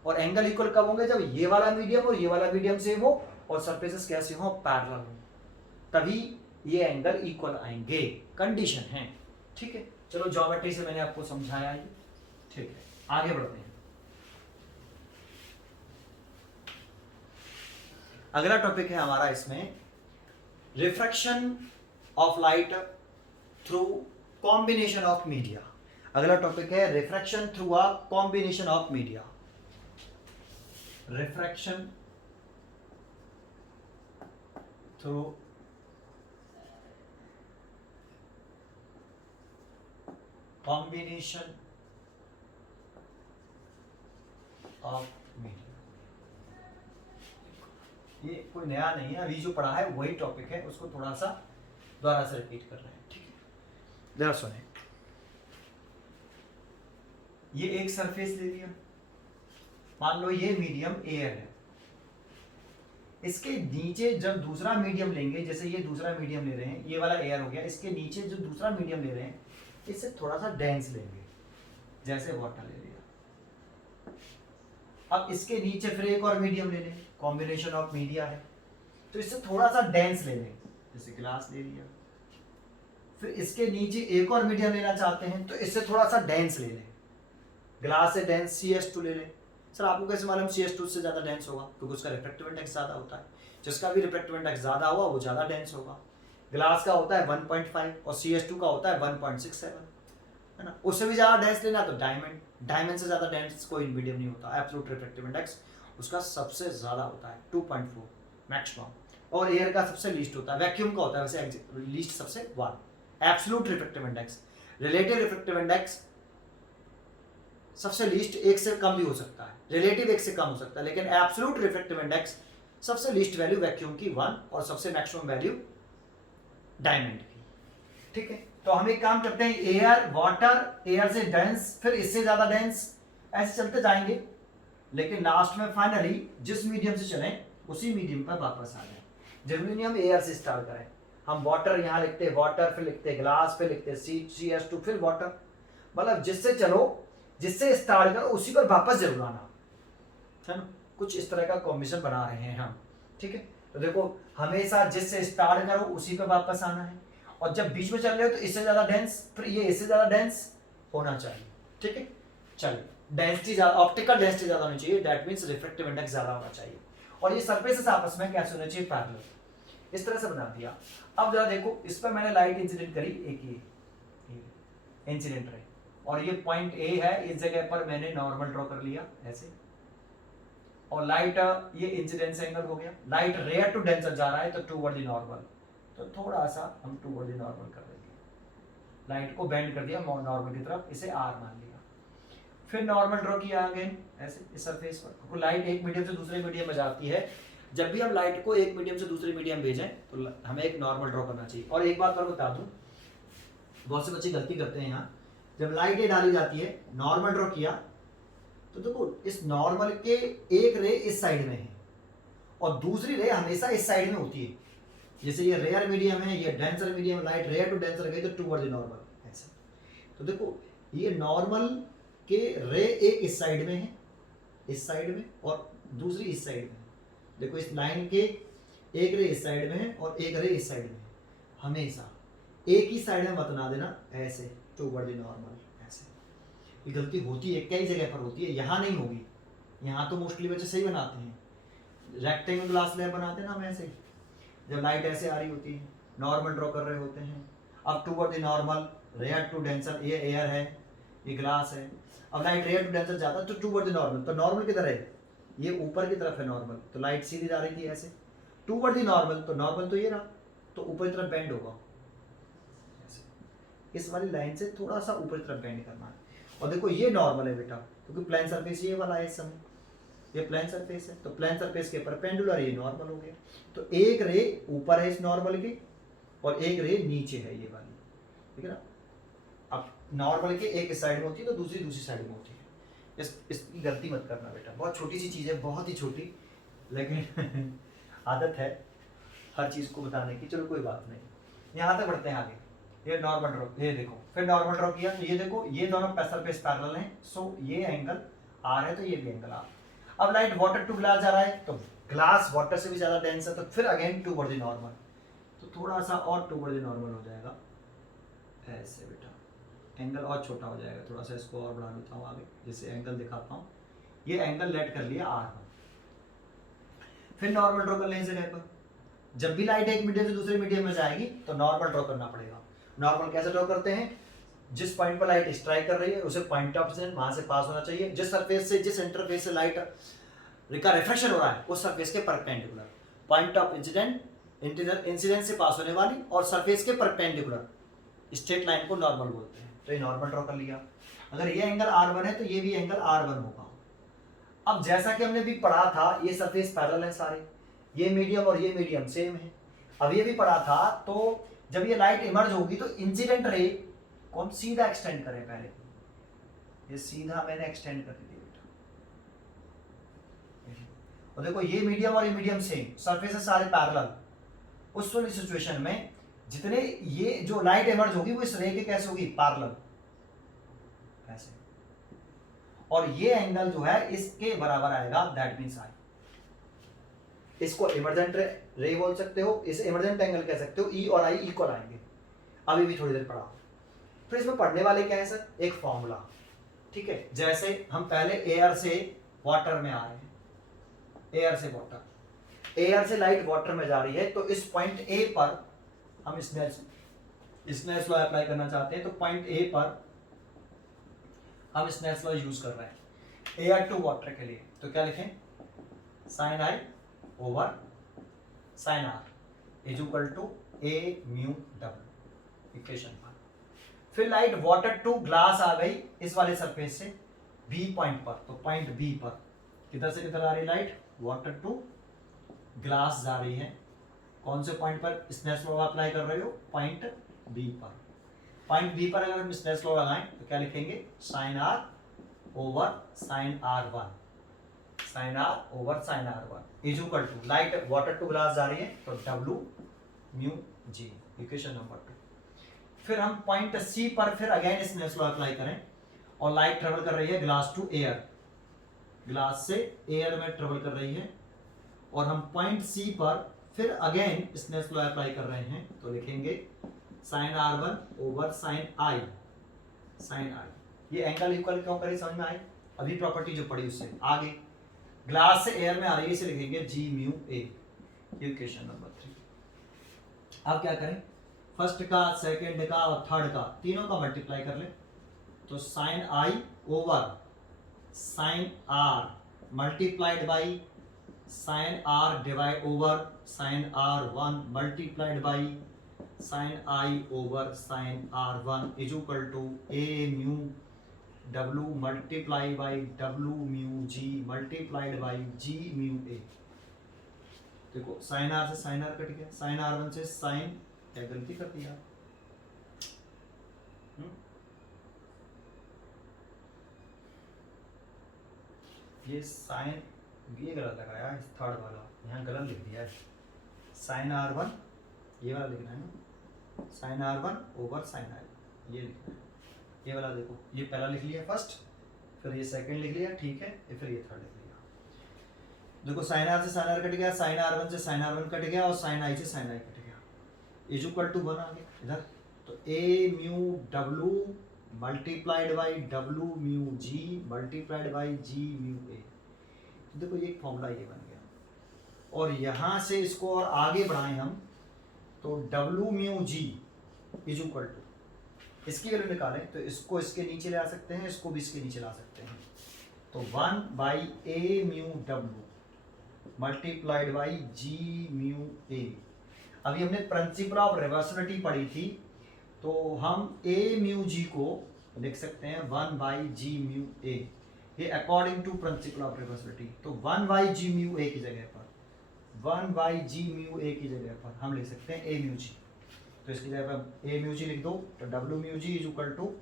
और एंगल इक्वल कब होंगे? जब ये वाला मीडियम और ये वाला मीडियम सेम हो और सरफेसेस कैसे हो? पैरेलल हो, तभी ये एंगल इक्वल आएंगे, कंडीशन है। ठीक है, चलो ज्योमेट्री से मैंने आपको समझाया ये, ठीक है, आगे बढ़ते हैं। अगला टॉपिक है हमारा इसमें refraction of light through combination of media. अगला टॉपिक है refraction through a combination of media. Refraction through combination of media. ये कोई नया नहीं है, अभी जो पढ़ा है वही टॉपिक है, उसको थोड़ा सा दोबारा से रिपीट कर रहे हैं। ठीक है, जरा सुने। ये एक सरफेस ले लिया, मान लो ये मीडियम एयर है, इसके नीचे जब दूसरा मीडियम लेंगे, जैसे ये दूसरा मीडियम ले रहे हैं, ये वाला एयर हो गया, इसके नीचे जो दूसरा मीडियम ले रहे हैं इससे थोड़ा सा डेंस लेंगे, जैसे वाटर ले लिया। अब इसके नीचे फिर एक और मीडियम ले लें, कॉम्बिनेशन ऑफ मीडिया है, तो इससे थोड़ा सा डेंस ले लें, जैसे ग्लास ले लिया। फिर इसके नीचे एक और मीडियम लेना चाहते हैं तो इससे थोड़ा सा डेंस ले लें, ग्लास से डेंस CS2 ले लें। सर आपको कैसे मालूम CS2 से ज़्यादा डेंस होगा? क्योंकि उसका रिफ्रैक्टिव इंडेक्स ज़्यादा होता है, जिसका भी रिफ्रैक्टिव इंडेक्स ज़्यादा होगा वो ज़्यादा डेंस होगा। ग्लास का होता है 1.5 और CS2 का होता है 1.67, है ना। उससे भी ज़्यादा डेंस लेना तो डायमंड से ज़्यादा डेंस कोई मीडियम नहीं होता। एब्सोल्यूट रिफ्रैक्टिव इंडेक्स उसका सबसे ज़्यादा होता है 2.4 मैक्सिमम, और एयर का सबसे लीस्ट होता है, वैक्यूम का होता है वैसे लीस्ट सबसे 1। Absolute refractive index, relative refractive index सबसे लीस्ट 1 से कम भी हो सकता है, रिलेटिव 1 से कम हो सकता है, लेकिन एब्सोल्यूट रिफ्रैक्टिव इंडेक्स सबसे लीस्ट वैल्यू वैक्यूम की 1 और सबसे मैक्सिमम वैल्यू डायमंड की। ठीक है, तो हम एक काम करते हैं, एयर वाटर, एयर से डेंस, फिर इससे ज्यादा डेंस, ऐसे चलते जाएंगे, लेकिन लास्ट में फाइनली जिस मीडियम से चलें उसी मीडियम पर वापस आ जाए। जरूरी नहीं हम एयर से स्टार्ट करें, हम वाटर यहाँ लिखते वाटर, फिर लिखते ग्लास, फिर लिखते CS2, फिर वाटर, मतलब जिससे चलो, जिससे स्टार्ट करो उसी पर वापस जरूर आना, है ना। कुछ इस तरह का कॉम्बिनेशन बना रहे हैं हम। ठीक है, तो देखो हमेशा जिससे स्टार्ट करो उसी पर वापस आना है, और जब बीच में चल रहे हो तो इससे ज्यादा डेंस, फिर ये इससे ज्यादा डेंस होना चाहिए। ठीक है, चलिए डेंसिटी ज्यादा, ऑप्टिकल डेंसिटी ज्यादा होनी चाहिए, दैट मींस रिफ्रैक्टिव इंडेक्स ज्यादा होना चाहिए, और ये सरफेसेस आपस में कैसे होना चाहिए? पैरेलल। इस तरह से बना दिया। अब जरा देखो, इस पर मैंने लाइट इंसिडेंट करी, एक ये इंसिडेंट रे, और ये पॉइंट A है, इस जगह पर मैंने नॉर्मल ड्रॉ कर लिया ऐसे, और लाइट ये इंसिडेंस एंगल हो गया, लाइट रेयर टू डेंसर जा रहा है तो टूवर्ड द नॉर्मल, तो थोड़ा सा हम टूवर्ड द नॉर्मल कर देंगे, लाइट को बेंड कर दिया नॉर्मल की तरफ, इसे R मान लिया। फिर नॉर्मल ड्रॉ किया अगेन ऐसे इस सरफेस पर, क्योंकि लाइट एक मीडियम से दूसरे मीडियम में जाती है, जब भी हम लाइट को एक मीडियम से दूसरे मीडियम भेजें तो हमें एक नॉर्मल ड्रॉ करना चाहिए। और एक बात और बता दूं, बहुत से बच्चे गलती करते हैं यहाँ, जब लाइट ये डाली जाती है, नॉर्मल ड्रॉ किया, तो देखो इस नॉर्मल के एक रे इस साइड में है और दूसरी रे हमेशा इस साइड में होती है, जैसे ये रेयर मीडियम है, ये denser medium, light rare to denser गई तो टूवर्ड द नॉर्मल ऐसे। तो देखो ये नॉर्मल के रे एक इस साइड में है, इस साइड में, और दूसरी इस साइड में। देखो इस लाइन के एक रे इस साइड में है और एक रे इस साइड में है, हमेशा एक ही साइड में मत ना देना, ऐसे टूवर्ड द नॉर्मल ऐसे। ये गलती होती है, कई जगह पर होती है, यहाँ नहीं होगी, यहाँ तो मोस्टली बच्चे सही बनाते हैं, रेक्टेंगल ग्लास लेयर बनाते हैं ना हम ऐसे, जब लाइट ऐसे आ रही होती है, नॉर्मल ड्रॉ कर रहे होते हैं, अब toward the normal, rare to denser, ये एयर है, ये ग्लास है, अब लाइट रेयर टू डेंसर जाता है तो टूवर्ड द नॉर्मल, तो नॉर्मल किधर है? ये ऊपर की तरफ है नॉर्मल, तो लाइट सीधी जा रही थी ऐसे, टूवर्ड द नॉर्मल, तो नॉर्मल तो ये रहा, तो ऊपर की तरफ बेंड होगा, इस वाली लाइन से थोड़ा सा ऊपर की तरफ बेंड करना है। और देखो ये नॉर्मल है बेटा, क्योंकि प्लेन सरफेस ये वाला है, इस समय ये प्लेन सरफेस है, तो प्लेन सरफेस के परपेंडिकुलर ये नॉर्मल हो गया, तो एक रे ऊपर है इस नॉर्मल के और एक रे नीचे है ये वाली, ठीक है ना। अब नॉर्मल के एक साइड में होती है तो दूसरी साइड में होती है। इसकी गलती मत करना बेटा, बहुत छोटी सी चीज़ है, बहुत ही छोटी, लेकिन आदत है हर चीज़ को बताने की। चलो कोई बात नहीं, यहाँ तक बढ़ते हैं आगे। ये नॉर्मल ड्रॉ, ये देखो, फिर नॉर्मल ड्रॉ किया तो ये देखो ये दोनों सरफेस पैरेलल हैं, सो ये एंगल आर है तो ये भी एंगल आर। अब लाइट वाटर टू ग्लास जा रहा है तो ग्लास वाटर से भी ज़्यादा डेंस है, तो फिर अगेन टूवर्ड द नॉर्मल, तो थोड़ा सा और टूवर्ड द नॉर्मल हो जाएगा ऐसे बेटा, एंगल और छोटा हो जाएगा। थोड़ा सा इसको और बढ़ा देता हूँ आगे, जैसे एंगल दिखाता हूँ। ये एंगल लेट कर लिया आर में, फिर नॉर्मल ड्रॉ कर लें इस जगह पर। जब भी लाइट एक मीडियम से दूसरे मीडियम में जाएगी तो नॉर्मल ड्रॉ करना पड़ेगा। नॉर्मल कैसे ड्रॉ करते हैं, जिस पॉइंट पर लाइट स्ट्राइक कर रही है उसे पॉइंट ऑफ इंसिडेंस वहां से पास होना चाहिए, जिस सरफेस से, जिस इंटरफेस से लाइट का रिफ्लेक्शन हो रहा है उस सरफेस के परपेंडिकुलर, पॉइंट ऑफ इंसिडेंस से पास होने वाली और सरफेस के परपेंडिकुलर स्ट्रेट लाइन को नॉर्मल बोलते हैं। तो ये नॉर्मल ड्रॉ कर लिया। अगर ये एंगल R1 है तो ये भी एंगल R1 होगा। अब जैसा कि हमने भी पढ़ा था, ये सरफेस पैरेलल है सारे, ये मीडियम और ये मीडियम सेम है। अब ये भी पढ़ा था, तो जब ये लाइट इमर्ज होगी तो इंसिडेंट रे को हम सीधा एक्सटेंड करें। पहले ये सीधा मैंने एक्सटेंड कर दिया बेटा, और देखो ये मीडियम और ये मीडियम सेम, सरफेस है सारे पैरेलल। उस वाली सिचुएशन में जितने ये जो लाइट इमर्ज होगी वो इस रे के कैसे होगी, पैरेलल ऐसे, और ये एंगल जो है इसके बराबर आएगा, दैट मींस आई। इसको इमर्जेंट रे बोल सकते हो, इस इमर्जेंट एंगल कह सकते हो, ई और आई इक्वल आएंगे। अभी भी थोड़ी देर पढ़ा। फिर इसमें पढ़ने वाले क्या है सर, एक फॉर्मूला, ठीक है। जैसे हम पहले एयर से वाटर में आ रहे हैं, एयर से वाटर, एयर से लाइट वाटर में जा रही है, तो इस पॉइंट ए पर हम स्नेल्स लॉ अप्लाई करना चाहते हैं। तो पॉइंट ए पर हम स्नेल्स लॉ यूज कर रहे हैं एयर टू वाटर के लिए। तो क्या लिखें, sine I over sine are is equal to A mu W, equation 1। फिर लाइट वाटर टू ग्लास आ गई इस वाले सरफेस से बी पॉइंट पर, तो पॉइंट बी पर किधर से किधर आ रही लाइट, वाटर टू ग्लास जा रही है। कौन से पॉइंट पर स्नेल्स लॉ अप्लाई कर रहे हो, पॉइंट बी पर। पॉइंट बी पर अगर हम स्नेल्स लॉ लगाएं तो क्या लिखेंगे, sine are over sine R one, sine are over sine R one is equal to, light water to glass जा रही है तो W mu G, equation number 2। फिर हम पॉइंट सी पर फिर अगेन स्नेल्स लॉ अप्लाई करें, और लाइट ट्रेवल कर रही है ग्लास टू एयर, ग्लास से एयर में ट्रेवल कर रही है, और हम पॉइंट सी पर फिर अगेन स्नेल्स लॉ अप्लाई कर रहे हैं। तो लिखेंगे sine R one over sine I, sine I. ये एंगल इक्वल क्यों करें समझ में आई, अभी प्रॉपर्टी जो पड़ी उससे आगे। ग्लास से एयर में आ रही है, इसे लिखेंगे जी म्यू ए, इक्वेशन नंबर 3। अब क्या करें, फर्स्ट का, सेकंड का और थर्ड का, तीनों का मल्टीप्लाई कर ले। तो sine I over sine are multiplied by sine R divide over sine R one multiplied by sine I over sine R one is equal to A mu W multiply by W mu G multiplied by G mu A. देखो साइन आर से साइन आर कट गया, साइन आर वन से साइन, क्या गलती कर दिया, ये साइन, ये गलत लगाया, थर्ड वाला यहाँ गलत लिख दिया है। साइन आर वन ये वाला लिखना है ना, sine R one over sine I, ये लिखना है। ये वाला देखो, ये पहला लिख लिया फर्स्ट, फिर ये सेकंड लिख लिया, ठीक है, फिर ये थर्ड लिख लिया। देखो साइन आर से साइन आर कट गया, साइन आर वन से साइन आर वन कट गया, और साइन आई से साइन आई कट गया, इज इक्वल टू 1 आ गया इधर। तो A mu W multiplied by W mu G multiplied by G mu A. देखो ये फॉर्मूला ये बन गया, और यहाँ से इसको और आगे बढ़ाएं हम तो W mu G is equal to, इसकी वैल्यू निकालें तो इसको इसके नीचे ले आ सकते हैं, इसको भी इसके नीचे ला सकते हैं। तो 1 by A mu W multiplied by G mu A. अभी हमने प्रिंसिपल ऑफ रिवर्सिबिलिटी पढ़ी थी, तो हम ए म्यू जी को लिख सकते हैं 1 बाई जी म्यू ए, ये according to principle of reversibility. तो 1 बाई जी म्यू ए की जगह पर, 1 बाई जी म्यू ए की जगह पर हम लिख सकते हैं ए म्यू जी। तो इसकी जगह पर ए म्यू जी लिख दो, तो W mu G is equal to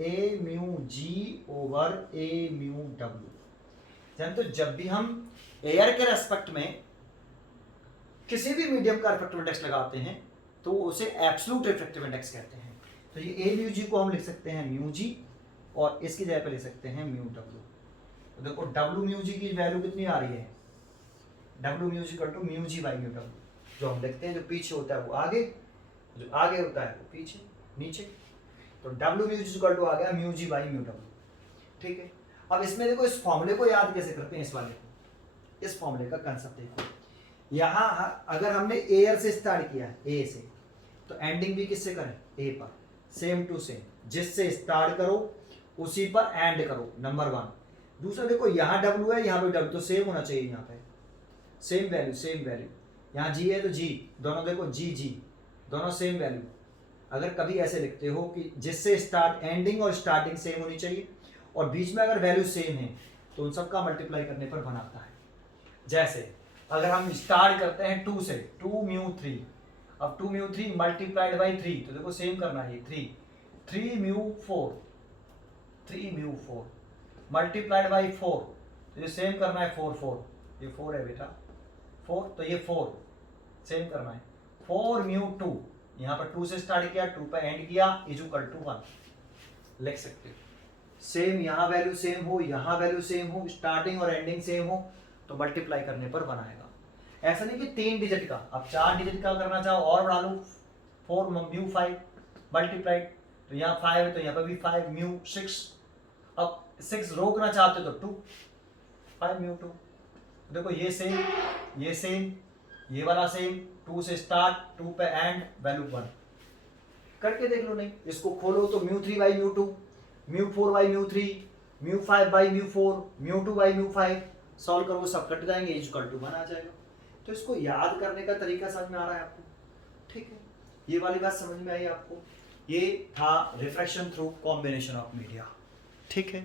A mu G over A mu W. तो जब भी हम एयर के रेस्पेक्ट में किसी भी मीडियम का रिफ्रैक्टिव इंडेक्स लगाते हैं तो उसे एब्सोल्यूट रिफ्रैक्टिव इंडेक्स कहते हैं। तो ये ए म्यू जी को हम लिख सकते हैं म्यू जी, और इसकी जगह पे लिख सकते हैं म्यू डब्ल्यू। तो देखो डब्ल्यू म्यू जी की वैल्यू कितनी आ रही है, W mu G equal to mu G by mu W. जो हम लिखते हैं, जो पीछे होता है वो आगे, जो आगे होता है वो पीछे नीचे। तो W mu G equal to आ गया mu G by mu W. ठीक है, अब इसमें देखो इस फॉर्मूले को याद कैसे करते हैं, इस वाले को, इस फॉर्मूले का कंसेप्ट देखो। यहाँ अगर हमने एयर से स्टार्ट किया है, ए से, तो एंडिंग भी किससे करें, ए पर, सेम टू सेम, जिससे स्टार्ट करो उसी पर एंड करो, नंबर वन। दूसरा देखो यहाँ डब्ल्यू है, यहाँ पे डब्ल्यू, तो सेम होना चाहिए, यहाँ पे सेम वैल्यू, सेम वैल्यू। यहाँ जी है तो जी, दोनों देखो जी जी, दोनों सेम वैल्यू। अगर कभी ऐसे लिखते हो कि जिससे स्टार्ट, एंडिंग और स्टार्टिंग सेम होनी चाहिए, और बीच में अगर वैल्यू सेम है तो उन सबका मल्टीप्लाई करने पर बन आता है। जैसे अगर हम स्टार्ट करते हैं 2 से, 2 म्यू 3, अब 2 म्यू 3 मल्टीप्लाइड बाई 3, तो देखो सेम करना है, 3 म्यू 4, 3 म्यू 4 मल्टीप्लाइड बाई 4, तो ये सेम करना है 4, ये 4 है बेटा, 4, तो ये 4 सेम करना है। 4 म्यू 2, यहाँ पर 2 से स्टार्ट किया, 2 पे एंड किया, इज इक्वल टू 1 लिख सकते हो। सेम यहाँ वैल्यू सेम हो, यहाँ वैल्यू सेम हो, स्टार्टिंग और एंडिंग सेम हो, तो मल्टीप्लाई करने पर बनाएगा। ऐसा नहीं कि 3 डिजिट का, अब 4 डिजिट का करना चाहो और बढ़ा लो, 4 म्यू 5 मल्टीप्लाइड, तो यहाँ 5 है तो यहाँ पर भी 5 म्यू 6, अब 6 रोकना चाहते तो 2, 5 म्यू 2। देखो ये सेम, ये सेम, ये वाला सेम, 2 से स्टार्ट, 2 पे एंड, वैल्यू 1 करके देख लो। नहीं इसको खोलो तो mu 3 by mu 2, mu 4 by mu 3, mu 5 by mu 4, mu 2 by mu 5, solve करो, सब कट जाएंगे, इज इक्वल टू 1 आ जाएगा। तो इसको याद करने का तरीका समझ में आ रहा है आपको, ठीक है, ये वाली बात समझ में आई आपको। ये था refraction through combination of media, ठीक है।